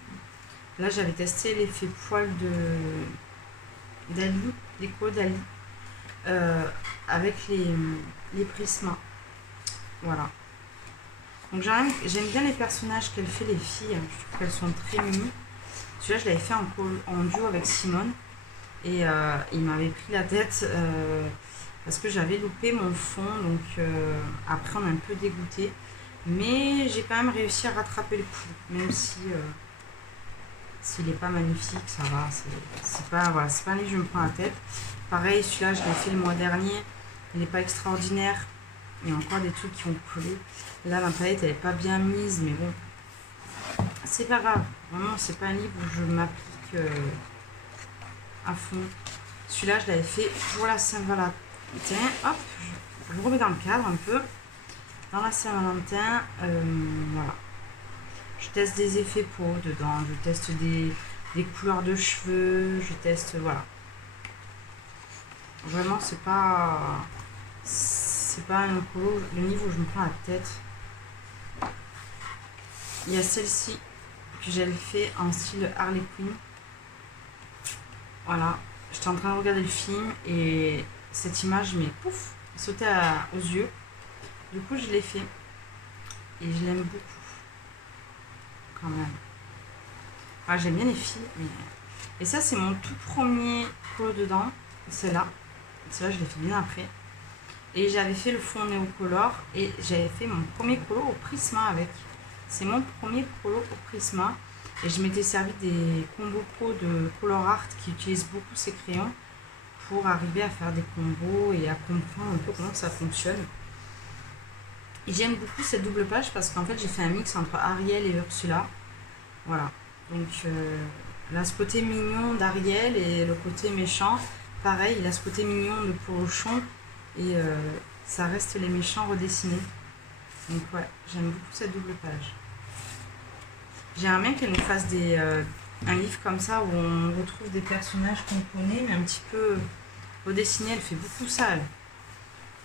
Là, j'avais testé l'effet poil d'Ali, des colos d'Ali, avec les prismas. Voilà. Donc j'aime bien les personnages qu'elle fait, les filles. Je trouve qu'elles sont très mimi. Celui-là, je l'avais fait en duo avec Simone. Et il m'avait pris la tête parce que j'avais loupé mon fond. Donc après, on est un peu dégoûté. Mais j'ai quand même réussi à rattraper le coup. Même si S'il n'est pas magnifique, ça va. C'est pas, voilà, c'est pas un livre, je me prends la tête. Pareil, celui-là, je l'ai fait le mois dernier. Il n'est pas extraordinaire. Il y a encore des trucs qui ont collé. Là, ma palette, elle n'est pas bien mise, mais bon. C'est pas grave. Vraiment, c'est pas un livre où je m'applique à fond. Celui-là, je l'avais fait pour la Saint-Valentin. Hop, je le remets dans le cadre un peu. Dans la Saint-Valentin, voilà. Je teste des effets peau dedans. Je teste des couleurs de cheveux. Je teste, voilà. Vraiment, c'est pas un colo, le niveau où je me prends la tête. Il y a celle-ci que j'avais fait en style Harley Quinn. Voilà, j'étais en train de regarder le film et cette image m'est pouf sauté aux yeux. Du coup, je l'ai fait et je l'aime beaucoup quand même. Ah, j'aime bien les filles. Et ça, c'est mon tout premier colo dedans. Celle-là, je l'ai fait bien après. Et j'avais fait le fond néocolor et j'avais fait mon premier colo au Prisma avec. C'est mon premier colo au Prisma. Et je m'étais servi des combos pro de Color Art qui utilisent beaucoup ces crayons pour arriver à faire des combos et à comprendre un peu comment ça fonctionne. Et j'aime beaucoup cette double page parce qu'en fait j'ai fait un mix entre Ariel et Ursula. Voilà. Donc là ce côté mignon d'Ariel et le côté méchant. Pareil, il a ce côté mignon de Polochon. Et ça reste les méchants redessinés. Donc ouais, j'aime beaucoup cette double page. J'aimerais bien qu'elle nous fasse un livre comme ça où on retrouve des personnages qu'on connaît, mais un petit peu redessinés. Elle fait beaucoup ça, elle.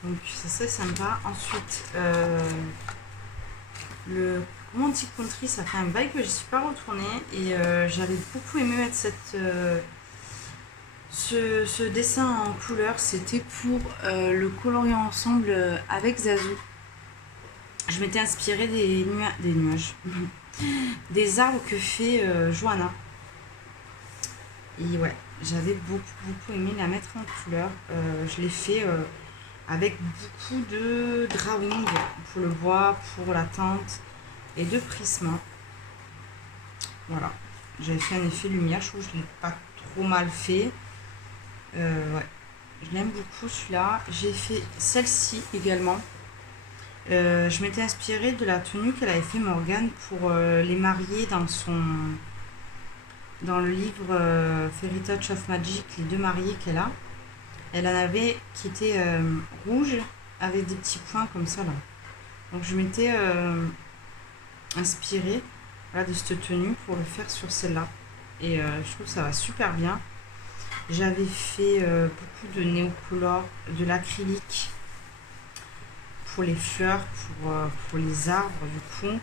Donc ça c'est sympa. Ensuite, le Romantic Country, ça fait un bail que je ne suis pas retournée. Et j'avais beaucoup aimé mettre ce dessin en couleur. C'était pour le colorier ensemble avec Zazu. Je m'étais inspirée des nuages. Des arbres que fait Johanna. Et ouais, j'avais beaucoup aimé la mettre en couleur. Je l'ai fait avec beaucoup de drawing pour le bois, pour la teinte et de prisma. Voilà, j'avais fait un effet lumière. Je trouve que je ne l'ai pas trop mal fait. Ouais, je l'aime beaucoup celui-là. J'ai fait celle-ci également. Je m'étais inspirée de la tenue qu'elle avait fait Morgane pour les mariés dans le livre Fairy Touch of Magic, les 2 mariés qu'elle a. Elle en avait qui étaient rouges avec des petits points comme ça là. Donc je m'étais inspirée de cette tenue pour le faire sur celle-là. Et je trouve que ça va super bien. J'avais fait beaucoup de néocolor, de l'acrylique pour les fleurs, pour les arbres du coup.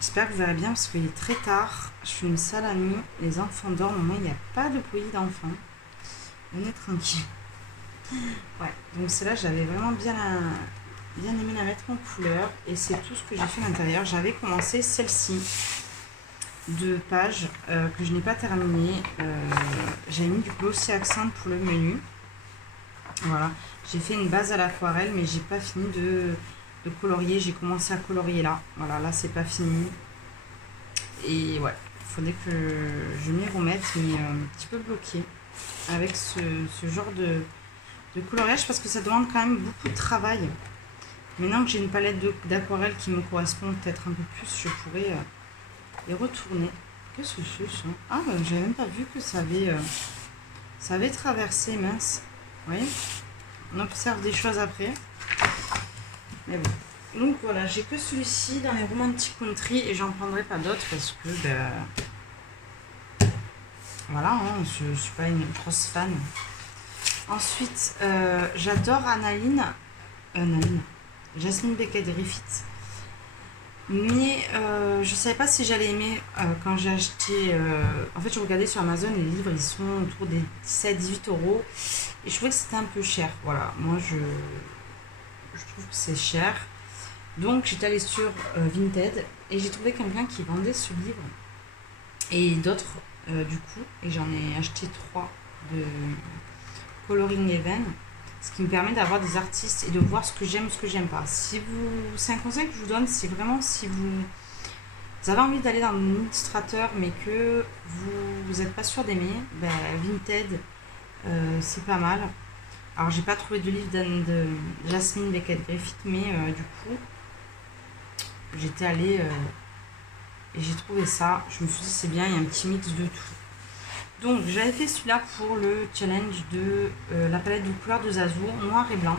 J'espère que vous verrez bien parce qu'il est très tard. Je filme ça la nuit, les enfants dorment, moi il n'y a pas de bruit d'enfants. On est tranquille. Ouais, donc celle-là j'avais vraiment bien aimé la mettre en couleur et c'est tout ce que j'ai fait à l'intérieur. J'avais commencé celle-ci de page que je n'ai pas terminée. J'avais mis du glossy accent pour le menu. Voilà, j'ai fait une base à l'aquarelle mais j'ai pas fini de colorier. J'ai commencé à colorier là. Voilà, là c'est pas fini. Et ouais, il faudrait que je m'y remette, mais un petit peu bloqué avec ce genre de coloriage parce que ça demande quand même beaucoup de travail. Maintenant que j'ai une palette d'aquarelle qui me correspond peut-être un peu plus, je pourrais y retourner. Qu'est-ce que c'est ça? Ah, ben, j'avais même pas vu que ça avait traversé, mince. Vous voyez, on observe des choses après. Mais bon. Donc voilà, j'ai que celui-ci dans les Romantic Country et j'en prendrai pas d'autres parce que voilà, hein, je suis pas une grosse fan. Ensuite, j'adore Jasmine Beckett Griffith. Mais je savais pas si j'allais aimer quand j'ai acheté. En fait, je regardais sur Amazon, les livres ils sont autour des 17-18 euros. Et je trouvais que c'était un peu cher. Voilà, moi je trouve que c'est cher. Donc j'étais allée sur Vinted et j'ai trouvé quelqu'un qui vendait ce livre. Et d'autres du coup. Et j'en ai acheté 3 de Coloring Even. Ce qui me permet d'avoir des artistes et de voir ce que j'aime, ce que j'aime pas. C'est un conseil que je vous donne, c'est vraiment si vous vous avez envie d'aller dans l'illustrateur mais que vous n'êtes pas sûr d'aimer, ben, Vinted, c'est pas mal. Alors j'ai pas trouvé de livre de Jasmine Beckett Griffith, mais du coup j'étais allée et j'ai trouvé ça. Je me suis dit c'est bien, il y a un petit mix de tout. Donc j'avais fait celui-là pour le challenge de la palette de couleurs de Zazu, noir et blanc.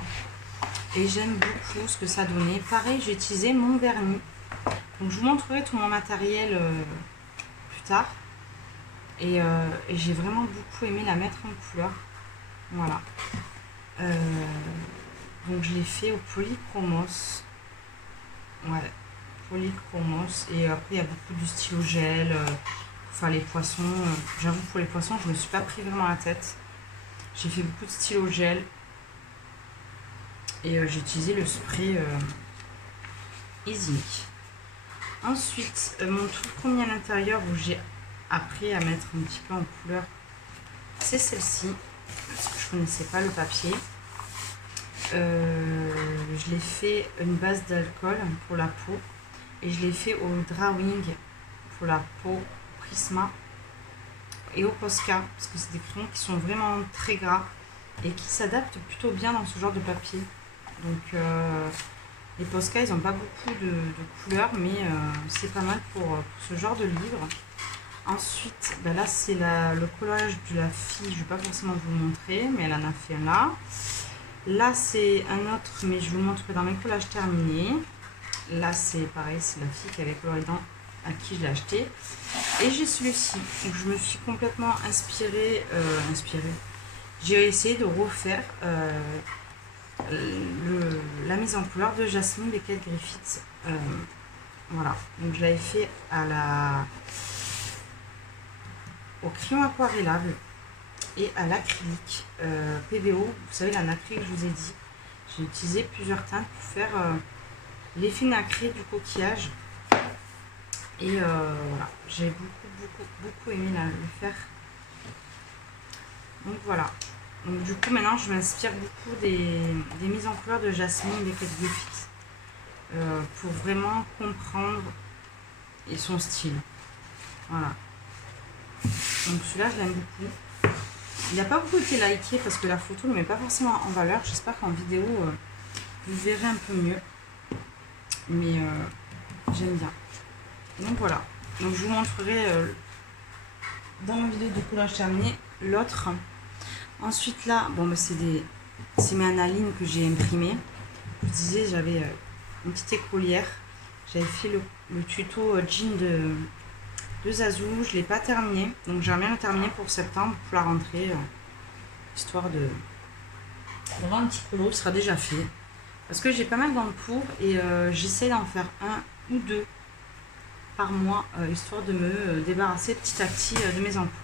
Et j'aime beaucoup ce que ça donnait. Pareil, j'ai utilisé mon vernis. Donc je vous montrerai tout mon matériel plus tard. Et j'ai vraiment beaucoup aimé la mettre en couleur. Voilà. Donc je l'ai fait au polychromos. Ouais, polychromos. Et après il y a beaucoup de stylo gel. Enfin les poissons. J'avoue pour les poissons je me suis pas pris vraiment la tête. J'ai fait beaucoup de stylo gel. Et j'ai utilisé le spray Easy. Ensuite, mon tout premier à l'intérieur où j'ai appris à mettre un petit peu en couleur, c'est celle-ci. Parce que je ne connaissais pas le papier. Je l'ai fait une base d'alcool pour la peau. Et je l'ai fait au drawing pour la peau Prisma. Et au Posca. Parce que c'est des crayons qui sont vraiment très gras. Et qui s'adaptent plutôt bien dans ce genre de papier. Donc les Posca, ils n'ont pas beaucoup de couleurs, mais c'est pas mal pour ce genre de livre. Ensuite, ben là c'est le collage de la fille, je ne vais pas forcément vous le montrer, mais elle en a fait un là. Là c'est un autre, mais je vous le montrerai dans mes collages terminés. Là c'est pareil, c'est la fille qui avait coloré dans à qui je l'ai acheté. Et j'ai celui-ci, donc je me suis complètement inspirée. J'ai essayé de refaire la mise en couleur de Jasmine Beckett Griffith. Voilà, donc je l'avais fait au crayon aquarellable et à l'acrylique PBO. Vous savez, la nacrée que je vous ai dit. J'ai utilisé plusieurs teintes pour faire l'effet nacré du coquillage. Et voilà, j'ai beaucoup aimé le faire. Donc voilà. Donc du coup maintenant je m'inspire beaucoup des mises en couleur de Jasmine Beckett Griffith pour vraiment comprendre et son style. Voilà. Donc celui-là je l'aime beaucoup. Il n'a pas beaucoup été liké parce que la photo ne met pas forcément en valeur. J'espère qu'en vidéo vous verrez un peu mieux. Mais j'aime bien. Donc voilà. Donc je vous montrerai dans ma vidéo de collage terminé l'autre. Ensuite là, bon bah, c'est mes analines que j'ai imprimées. Je vous disais, j'avais une petite écolière. J'avais fait le tuto jean de Zazu. Je ne l'ai pas terminé. Donc j'aimerais bien le terminer pour septembre, pour la rentrée. Histoire d'avoir un petit colo, il sera déjà fait. Parce que j'ai pas mal dans le cours et j'essaie d'en faire un ou deux par mois, histoire de me débarrasser petit à petit de mes emplois.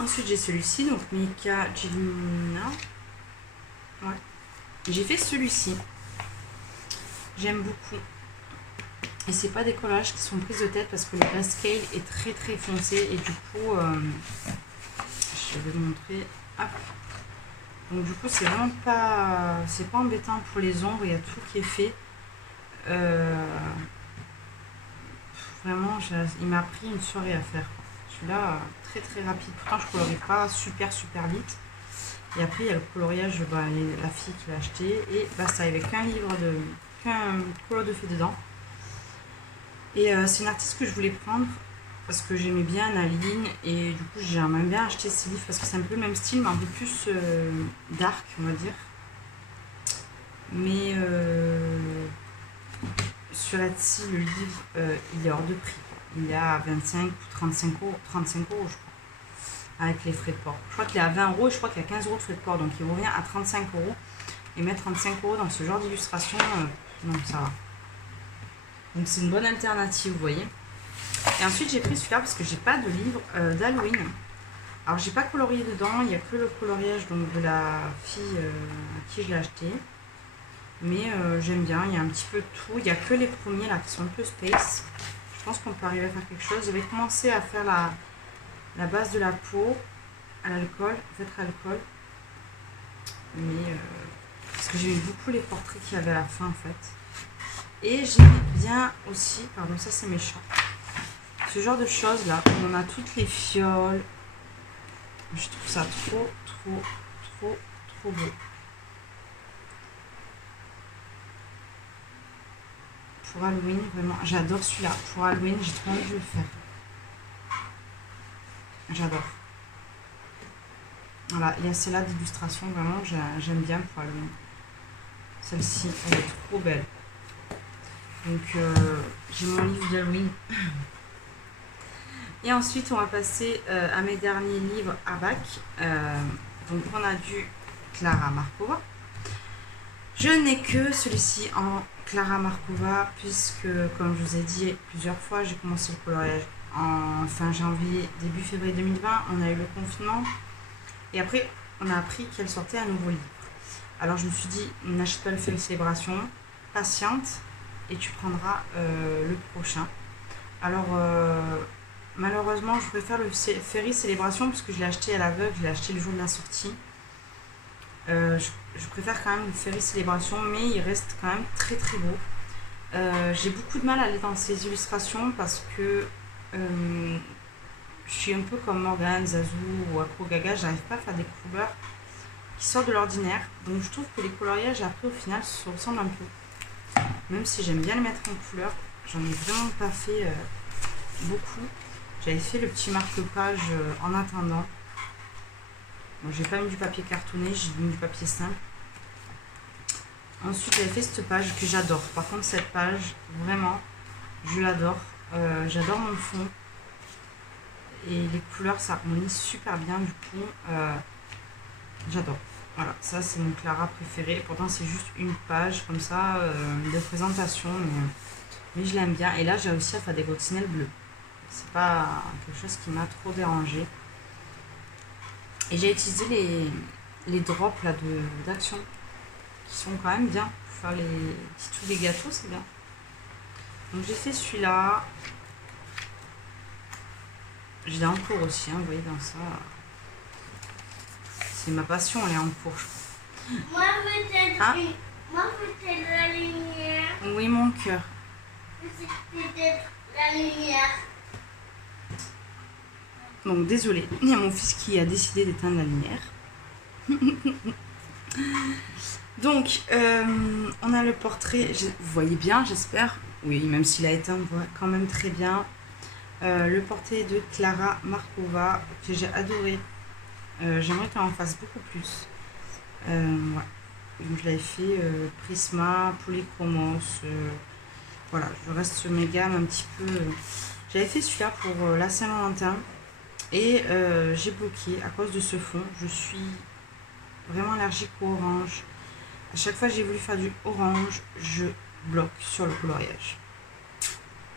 Ensuite j'ai celui-ci, donc Mika Gilina. Ouais. J'ai fait celui-ci. J'aime beaucoup. Et c'est pas des collages qui sont prises de tête parce que le grayscale est très foncé et du coup je vais vous montrer. Hop. Donc du coup c'est vraiment pas embêtant pour les ombres, il y a tout qui est fait. Vraiment il m'a pris une soirée à faire. Celui-là très rapide, pourtant je colorie pas super vite. Et après il y a le coloriage, la fille qui l'a acheté et basta, avec qu'un colo de fée dedans. Et c'est une artiste que je voulais prendre parce que j'aimais bien Naline et du coup j'aimerais bien acheter ces livres parce que c'est un peu le même style mais un peu plus dark on va dire. Mais sur Etsy le livre il est hors de prix. Il est à 25 ou 35 euros je crois. Avec les frais de port. Je crois qu'il est à 20 euros et je crois qu'il y a 15 euros de frais de port. Donc il revient à 35 euros. Et mettre 35 euros dans ce genre d'illustration, non ça va. Donc c'est une bonne alternative, vous voyez. Et ensuite j'ai pris celui-là parce que j'ai pas de livre d'Halloween. Alors j'ai pas colorié dedans, il n'y a que le coloriage donc, de la fille à qui je l'ai acheté. Mais j'aime bien, il y a un petit peu de tout. Il n'y a que les premiers là qui sont un peu space. Je pense qu'on peut arriver à faire quelque chose. Je vais commencer à faire la base de la peau à l'alcool, peut-être à l'alcool. Mais parce que j'aime beaucoup les portraits qu'il y avait à la fin en fait. Et j'aime bien aussi, pardon, ça c'est méchant, ce genre de choses là, où on a toutes les fioles. Je trouve ça trop, trop, trop, trop beau. Pour Halloween, vraiment, j'adore celui-là. Pour Halloween, j'ai trop envie de le faire. J'adore. Voilà, il y a celle-là d'illustration, vraiment, j'aime bien pour Halloween. Celle-ci, elle est trop belle. Donc, j'ai mon livre d'Halloween. Et ensuite, on va passer à mes derniers livres à bac. Donc, on a du Clara Markova. Je n'ai que celui-ci en Clara Markova, puisque, comme je vous ai dit plusieurs fois, j'ai commencé le coloriage en fin janvier, début février 2020. On a eu le confinement. Et après, on a appris qu'elle sortait un nouveau livre. Alors, je me suis dit, n'achète pas le Féris Célébration, patiente, et tu prendras le prochain. Alors, malheureusement, je préfère le Féris Célébration, parce que je l'ai acheté à l'aveugle, je l'ai acheté le jour de la sortie. Je préfère quand même le Féris Célébration, mais il reste quand même très très beau. J'ai beaucoup de mal à aller dans ces illustrations parce que je suis un peu comme Morgane, Zazou ou Akro Gaga, j'arrive pas à faire des couleurs qui sortent de l'ordinaire. Donc je trouve que les coloriages après au final se ressemblent un peu. Même si j'aime bien les mettre en couleur, j'en ai vraiment pas fait beaucoup. J'avais fait le petit marque-page en attendant. Bon, j'ai pas mis du papier cartonné, j'ai mis du papier simple. Ensuite, j'avais fait cette page que j'adore. Par contre, cette page, vraiment, je l'adore. J'adore mon fond. Et les couleurs s'harmonisent super bien. Du coup, j'adore. Voilà, ça c'est mon Clara préféré. Pourtant, c'est juste une page comme ça de présentation. Mais je l'aime bien. Et là, j'ai réussi à faire des coccinelles bleues. C'est pas quelque chose qui m'a trop dérangé. Et j'ai utilisé les drops là d'action qui sont quand même bien pour faire les petits tous les gâteaux, c'est bien. Donc j'ai fait celui-là. Je l'ai en cours aussi, hein, vous voyez dans ça. C'est ma passion, elle est en cours, je crois. Moi peut-être la lumière. Oui, mon cœur. Peut-être la lumière. Donc désolé, il y a mon fils qui a décidé d'éteindre la lumière. Donc, on a le portrait, vous voyez bien, j'espère. Oui, même s'il a éteint, on voit quand même très bien. Le portrait de Clara Markova, que j'ai adoré. J'aimerais qu'elle en fasse beaucoup plus. Ouais. Donc, je l'avais fait Prisma, Polychromos. Voilà, je reste sur mes gammes un petit peu. J'avais fait celui-là pour la Saint-Valentin. Et j'ai bloqué à cause de ce fond. Je suis vraiment allergique au orange. À chaque fois que j'ai voulu faire du orange, je bloque sur le coloriage.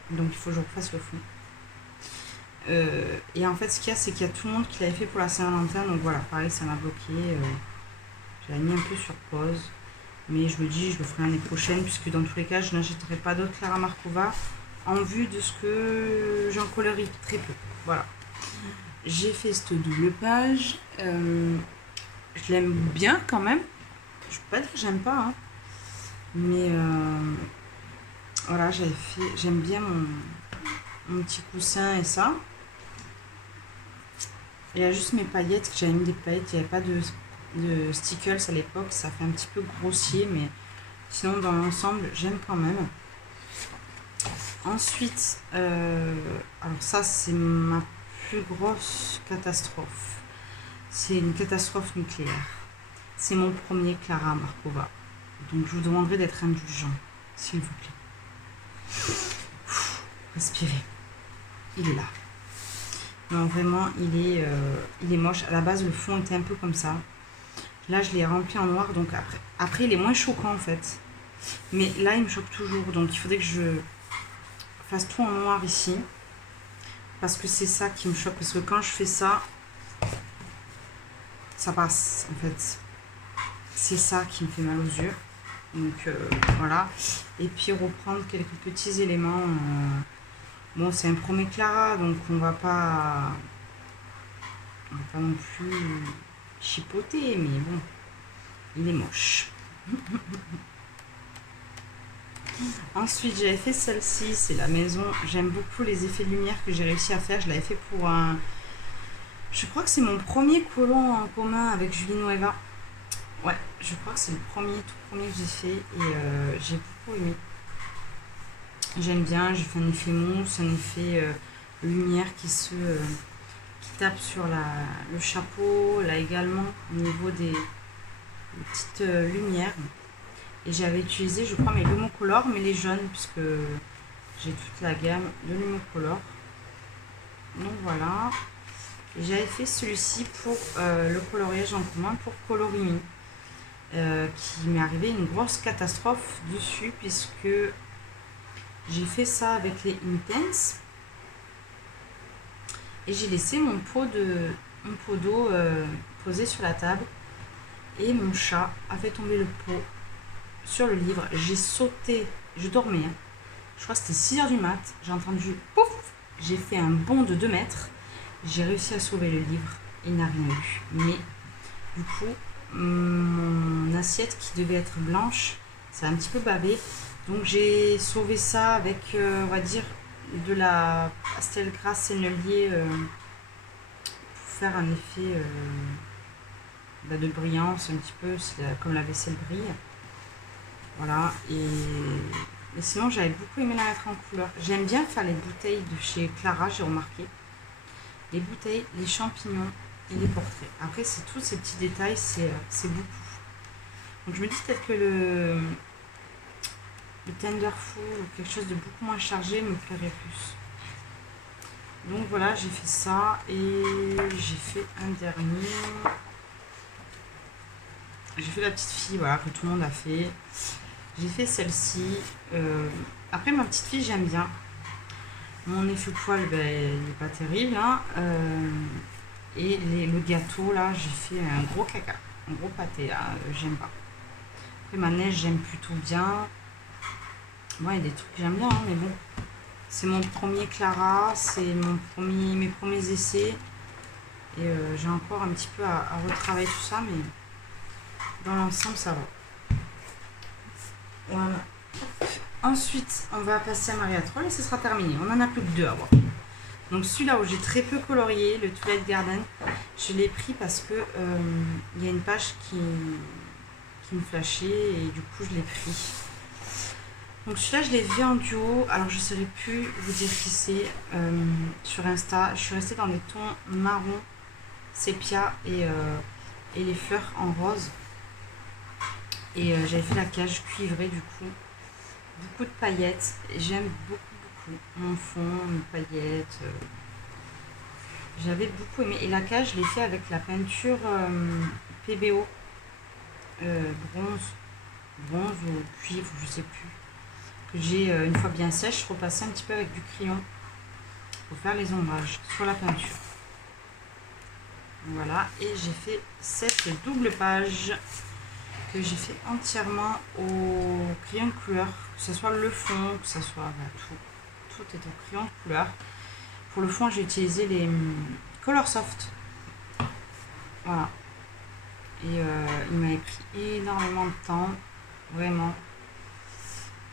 Donc il faut que je refasse le fond. Et en fait, ce qu'il y a, c'est qu'il y a tout le monde qui l'avait fait pour la Saint-Valentin. Donc voilà, pareil, ça m'a bloqué. J'avais mis un peu sur pause. Mais je me dis, je le ferai l'année prochaine, puisque dans tous les cas, je n'achèterai pas d'autres Clara Markova en vue de ce que j'en colorie très peu. Voilà. J'ai fait cette double page. Je l'aime bien quand même. Je peux pas dire que j'aime pas. Hein. Mais voilà, j'aime bien mon petit coussin et ça. Il y a juste mes paillettes, que j'avais mis des paillettes. Il n'y avait pas de stickers à l'époque. Ça fait un petit peu grossier, mais sinon dans l'ensemble, j'aime quand même. Ensuite, alors ça c'est ma plus grosse catastrophe. C'est une catastrophe nucléaire. C'est mon premier Clara Markova. Donc je vous demanderai d'être indulgent, s'il vous plaît. Respirez. Il est là. Non, vraiment, il est moche. À la base, le fond était un peu comme ça. Là, je l'ai rempli en noir. Donc après, il est moins choquant en fait. Mais là, il me choque toujours. Donc il faudrait que je fasse tout en noir ici. Parce que c'est ça qui me choque. Parce que quand je fais ça, ça passe en fait. C'est ça qui me fait mal aux yeux. Donc voilà. Et puis reprendre quelques petits éléments. Bon, c'est un premier Clara, donc on va pas non plus chipoter, mais bon, il est moche. Ensuite, j'avais fait celle-ci, c'est la maison. J'aime beaucoup les effets de lumière que j'ai réussi à faire. Je l'avais fait pour un... Je crois que c'est mon premier colon en commun avec Julie Nueva. Ouais, je crois que c'est le tout premier que j'ai fait et j'ai beaucoup aimé. J'aime bien, j'ai fait un effet mousse, un effet lumière qui tape sur le chapeau, là également au niveau des petites lumières. Et j'avais utilisé, je crois, mes Lumocolor, mais les jaunes, puisque j'ai toute la gamme de Lumocolor. Donc voilà. Et j'avais fait celui-ci pour le coloriage en commun pour Colorimini. Qui m'est arrivé une grosse catastrophe dessus, puisque j'ai fait ça avec les Intense. Et j'ai laissé mon pot d'eau posé sur la table. Et mon chat a fait tomber le pot sur le livre. J'ai sauté, je dormais. Hein. Je crois que c'était 6h du mat. J'ai entendu pouf. J'ai fait un bond de 2 mètres. J'ai réussi à sauver le livre. Il n'a rien eu. Mais du coup, mon assiette qui devait être blanche, ça a un petit peu bavé. Donc j'ai sauvé ça avec, on va dire, de la pastel grasse sennelier pour faire un effet de brillance un petit peu, comme la vaisselle brille. Voilà, et sinon j'avais beaucoup aimé la mettre en couleur. J'aime bien faire les bouteilles de chez Clara, j'ai remarqué. Les bouteilles, les champignons et les portraits. Après, c'est tous ces petits détails, c'est beaucoup. Donc je me dis peut-être que le Tenderful ou quelque chose de beaucoup moins chargé me plairait plus. Donc voilà, j'ai fait ça et j'ai fait un dernier. J'ai fait la petite fille, voilà, que tout le monde a fait. J'ai fait celle-ci. Après, ma petite fille, j'aime bien. Mon effet poil, ben, il n'est pas terrible. Hein. Et le gâteau, là, j'ai fait un gros caca. Un gros pâté, là, j'aime pas. Après, ma neige, j'aime plutôt bien. Bon, il y a des trucs que j'aime bien, hein, mais bon. C'est mon premier Clara, c'est mes premiers essais. Et j'ai encore un petit peu à retravailler tout ça, mais dans l'ensemble, ça va. Voilà. Ensuite, on va passer à Maria Troll et ce sera terminé. On en a plus que 2 à voir. Donc celui-là où j'ai très peu colorié, le Twilight Garden, je l'ai pris parce que il y a une page qui me flashait et du coup je l'ai pris. Donc celui-là je l'ai vu en duo, alors je ne saurais plus vous dire qui c'est sur Insta. Je suis restée dans les tons marron, sépia et les fleurs en rose. Et j'avais fait la cage cuivrée du coup. Beaucoup de paillettes. J'aime beaucoup mon fond, mes paillettes. J'avais beaucoup aimé. Et la cage, je l'ai fait avec la peinture PBO. Bronze ou cuivre, je sais plus. Que j'ai une fois bien sèche, repassé un petit peu avec du crayon pour faire les ombrages sur la peinture. Voilà. Et j'ai fait cette double page que j'ai fait entièrement au crayon de couleur, que ce soit le fond, que ce soit tout est au crayon de couleur. Pour le fond, j'ai utilisé les Colorsoft. Voilà. Et il m'avait pris énormément de temps, vraiment.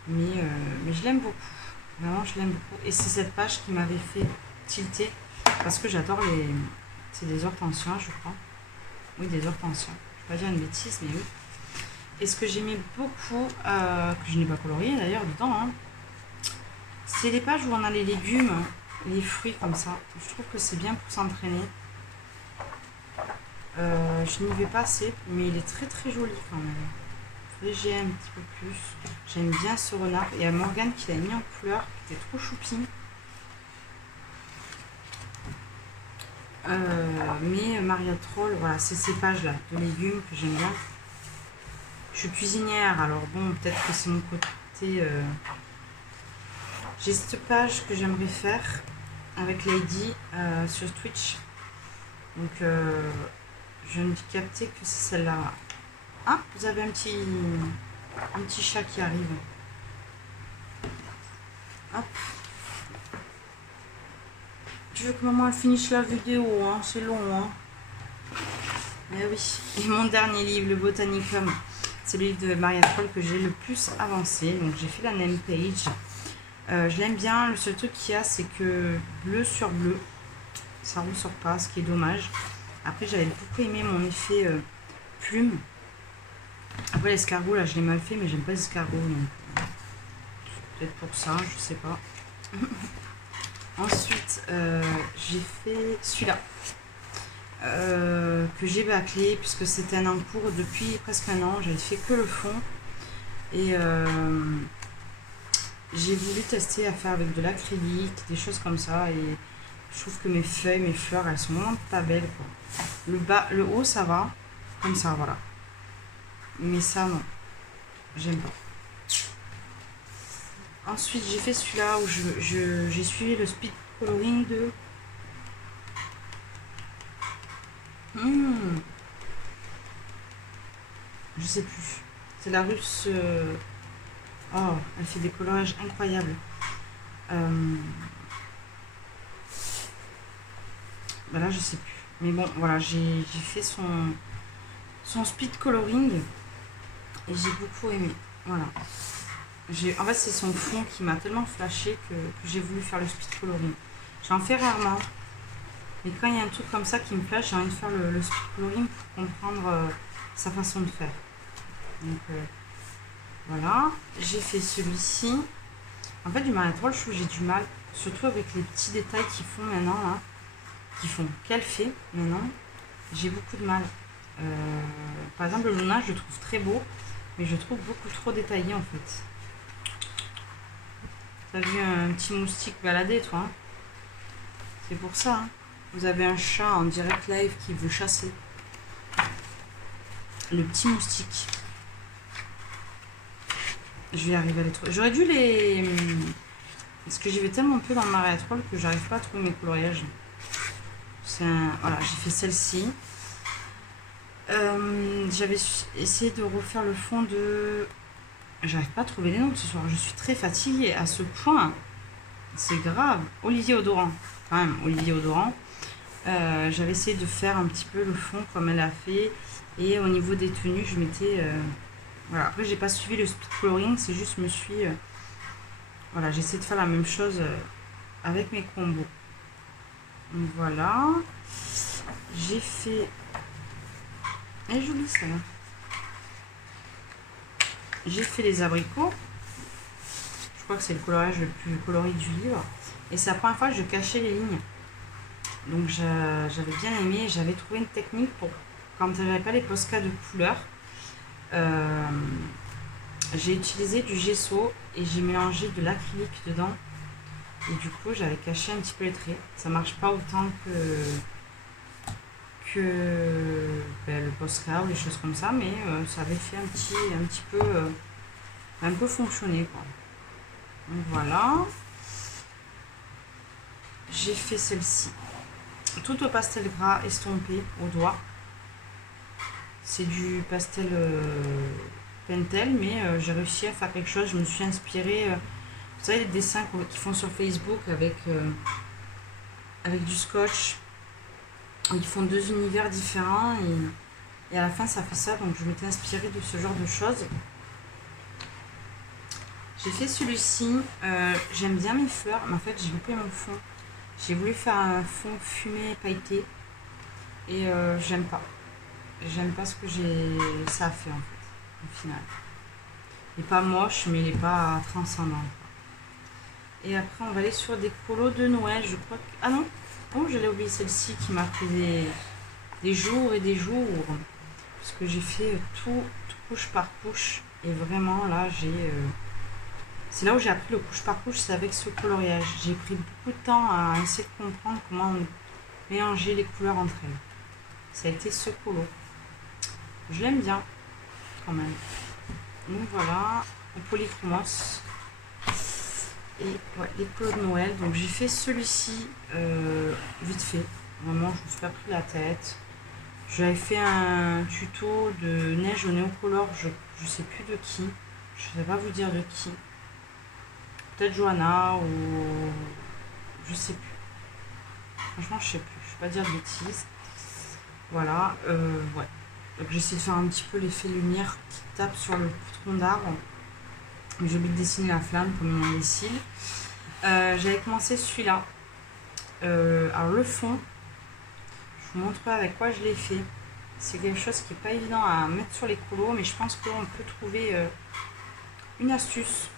Mais je l'aime beaucoup. Vraiment, je l'aime beaucoup. Et c'est cette page qui m'avait fait tilter, parce que j'adore les... C'est des hortensias, je crois. Oui, des hortensias. Je ne vais pas dire une bêtise, mais oui. Et ce que j'aimais beaucoup, que je n'ai pas colorié d'ailleurs dedans, hein, c'est les pages où on a les légumes, les fruits comme ça. Je trouve que c'est bien pour s'entraîner. Je n'y vais pas assez, mais il est très très joli quand même. Léger un petit peu plus. J'aime bien ce renard. Il y a Morgane qui l'a mis en couleur, qui était trop choupi. Mais Maria Troll, voilà, c'est ces pages-là de légumes que j'aime bien. Je suis cuisinière, alors bon, peut-être que c'est mon côté... J'ai cette page que j'aimerais faire avec Lady sur Twitch. Donc, je viens de capter que c'est celle-là. Ah, vous avez un petit chat qui arrive. Hop. Tu veux que maman finisse la vidéo, hein, c'est long, hein. Mais oui. Et mon dernier livre, le Botanicum. C'est le livre de Maria Troll que j'ai le plus avancé. Donc j'ai fait la name page. Je l'aime bien. Le seul truc qu'il y a, c'est que bleu sur bleu, ça ne ressort pas, ce qui est dommage. Après, j'avais beaucoup aimé mon effet plume. Après, l'escargot, là, je l'ai mal fait, mais j'aime pas les escargots. Donc peut-être pour ça, je sais pas. Ensuite, j'ai fait celui-là. Que j'ai bâclé puisque c'était un encours depuis presque un an. J'avais fait que le fond et j'ai voulu tester à faire avec de l'acrylique, des choses comme ça, et je trouve que mes feuilles, mes fleurs, elles sont vraiment pas belles quoi. Le bas, le haut ça va, comme ça voilà, mais ça non, j'aime pas. Ensuite j'ai fait celui-là où j'ai suivi le speed coloring de je sais plus. C'est la russe. Oh, elle fait des coloriages incroyables. Bah là, je sais plus. Mais bon, voilà, j'ai fait son speed coloring et j'ai beaucoup aimé. Voilà. En fait, c'est son fond qui m'a tellement flashé que j'ai voulu faire le speed coloring. J'en fais rarement. Mais quand il y a un truc comme ça qui me flash, j'ai envie de faire le speed coloring pour comprendre sa façon de faire. Donc voilà, j'ai fait celui-ci. En fait, du Maria Troll, je trouve que j'ai du mal, surtout avec les petits détails qu'ils font maintenant, là. Qu'elle fait maintenant, j'ai beaucoup de mal. Par exemple, le Luna, je le trouve très beau, mais je le trouve beaucoup trop détaillé en fait. T'as vu un petit moustique balader, toi hein? C'est pour ça. Hein. Vous avez un chat en direct live qui veut chasser. Le petit moustique. Je vais arriver à les trouver. J'aurais dû les... Parce que j'y vais tellement peu dans le Maria Troll que j'arrive pas à trouver mes coloriages. Voilà, j'ai fait celle-ci. J'avais essayé de refaire le fond de... J'arrive pas à trouver les noms ce soir. Je suis très fatiguée à ce point. C'est grave. Olivier Odoran. Quand même, Olivier Odoran. J'avais essayé de faire un petit peu le fond comme elle a fait. Et au niveau des tenues, je m'étais... Voilà. Après, j'ai pas suivi le speed coloring. C'est juste, je me suis... Voilà, j'ai essayé de faire la même chose avec mes combos. Donc voilà. J'ai fait... Elle est jolie celle-là. J'ai fait les abricots. Je crois que c'est le coloriage le plus coloré du livre. Et c'est la première fois que je cachais les lignes. Donc j'avais bien aimé. J'avais trouvé une technique pour quand j'avais pas les Posca de couleur. J'ai utilisé du gesso et j'ai mélangé de l'acrylique dedans. Et du coup, j'avais caché un petit peu les traits. Ça marche pas autant que le Posca ou les choses comme ça, mais ça avait fait un peu fonctionner quoi. Donc voilà, j'ai fait celle-ci tout au pastel gras estompé au doigt. C'est du pastel Pentel, mais j'ai réussi à faire quelque chose. Je me suis inspirée, vous savez les dessins qu'ils font sur Facebook avec du scotch. Ils font deux univers différents et à la fin ça fait ça, donc je m'étais inspirée de ce genre de choses. J'ai fait celui-ci, j'aime bien mes fleurs, mais en fait j'ai loupé mon fond. J'ai voulu faire un fond fumé pailleté et j'aime pas. J'aime pas ce que ça a fait en fait, au final. Il est pas moche, mais il est pas transcendant. Et après on va aller sur des colos de Noël, je crois que... Ah non. Oh, j'allais oublier celle-ci qui m'a pris des jours et des jours. Parce que j'ai fait tout couche par couche. Et vraiment, là, c'est là où j'ai appris le couche par couche, c'est avec ce coloriage. J'ai pris beaucoup de temps à essayer de comprendre comment mélanger les couleurs entre elles. Ça a été ce colo. Je l'aime bien, quand même. Donc voilà, en polychromos. Et ouais, les colos de Noël. Donc j'ai fait celui-ci vite fait. Vraiment, je me suis pas pris la tête. J'avais fait un tuto de neige au néocolore, je sais plus de qui. Je ne sais pas vous dire de qui. Peut-être Johanna ou... Je sais plus. Franchement, je sais plus. Je ne vais pas dire de bêtises. Voilà, ouais. Donc j'essaie de faire un petit peu l'effet lumière qui tape sur le tronc d'arbre. J'ai oublié de dessiner la flamme comme mon imbécile. J'avais commencé celui-là. Alors le fond, je vous montrerai avec quoi je l'ai fait. C'est quelque chose qui n'est pas évident à mettre sur les colos, mais je pense qu'on peut trouver une astuce.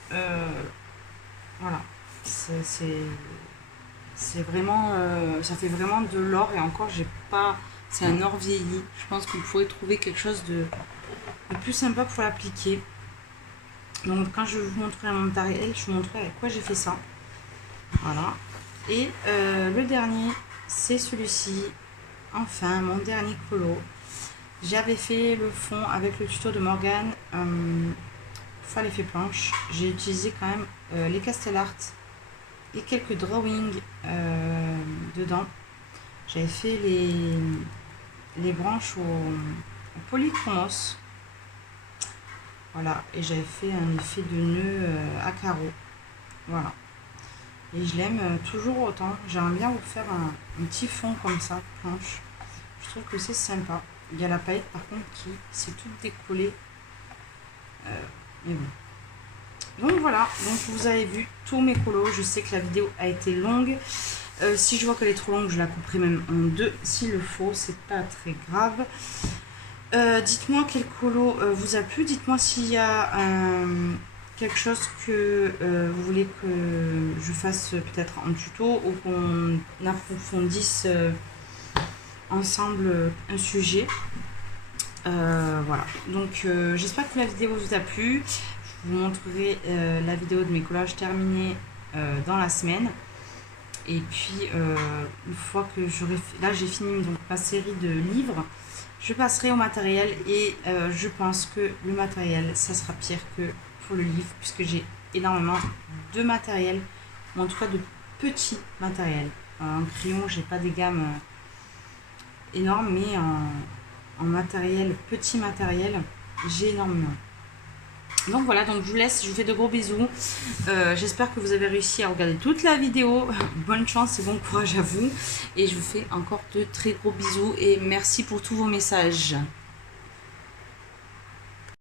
Voilà. C'est vraiment... ça fait vraiment de l'or et encore, j'ai pas... C'est un or vieilli. Je pense que vous pourrez trouver quelque chose de plus sympa pour l'appliquer. Donc quand je vous montrerai mon matériel, je vous montrerai avec quoi j'ai fait ça. Voilà. Et le dernier, c'est celui-ci. Enfin, mon dernier colo. J'avais fait le fond avec le tuto de Morgane pour faire l'effet planche. J'ai utilisé quand même les Castellart et quelques drawings dedans. J'avais fait les branches au polychromos. Voilà, et j'avais fait un effet de nœud à carreaux. Voilà. Et je l'aime toujours autant. J'aimerais bien vous faire un petit fond comme ça, planche. Je trouve que c'est sympa. Il y a la paillette par contre qui s'est toute décollée. Mais bon. Donc voilà, donc vous avez vu tous mes colos. Je sais que la vidéo a été longue. Si je vois qu'elle est trop longue, je la couperai même en deux s'il le faut. C'est pas très grave. Dites-moi quel colo vous a plu. Dites-moi s'il y a quelque chose que vous voulez que je fasse peut-être en tuto ou qu'on approfondisse ensemble un sujet. Voilà, donc j'espère que la vidéo vous a plu. Je vous montrerai la vidéo de mes collages terminés dans la semaine. Et puis une fois que j'aurai... Là j'ai fini donc ma série de livres. Je passerai au matériel et je pense que le matériel, ça sera pire que pour le livre puisque j'ai énormément de matériel, ou en tout cas de petits matériels. En crayon, j'ai pas des gammes énormes, mais en matériel, petit matériel, j'ai énormément. Donc voilà, donc je vous laisse, je vous fais de gros bisous. J'espère que vous avez réussi à regarder toute la vidéo. Bonne chance et bon courage à vous. Et je vous fais encore de très gros bisous et merci pour tous vos messages.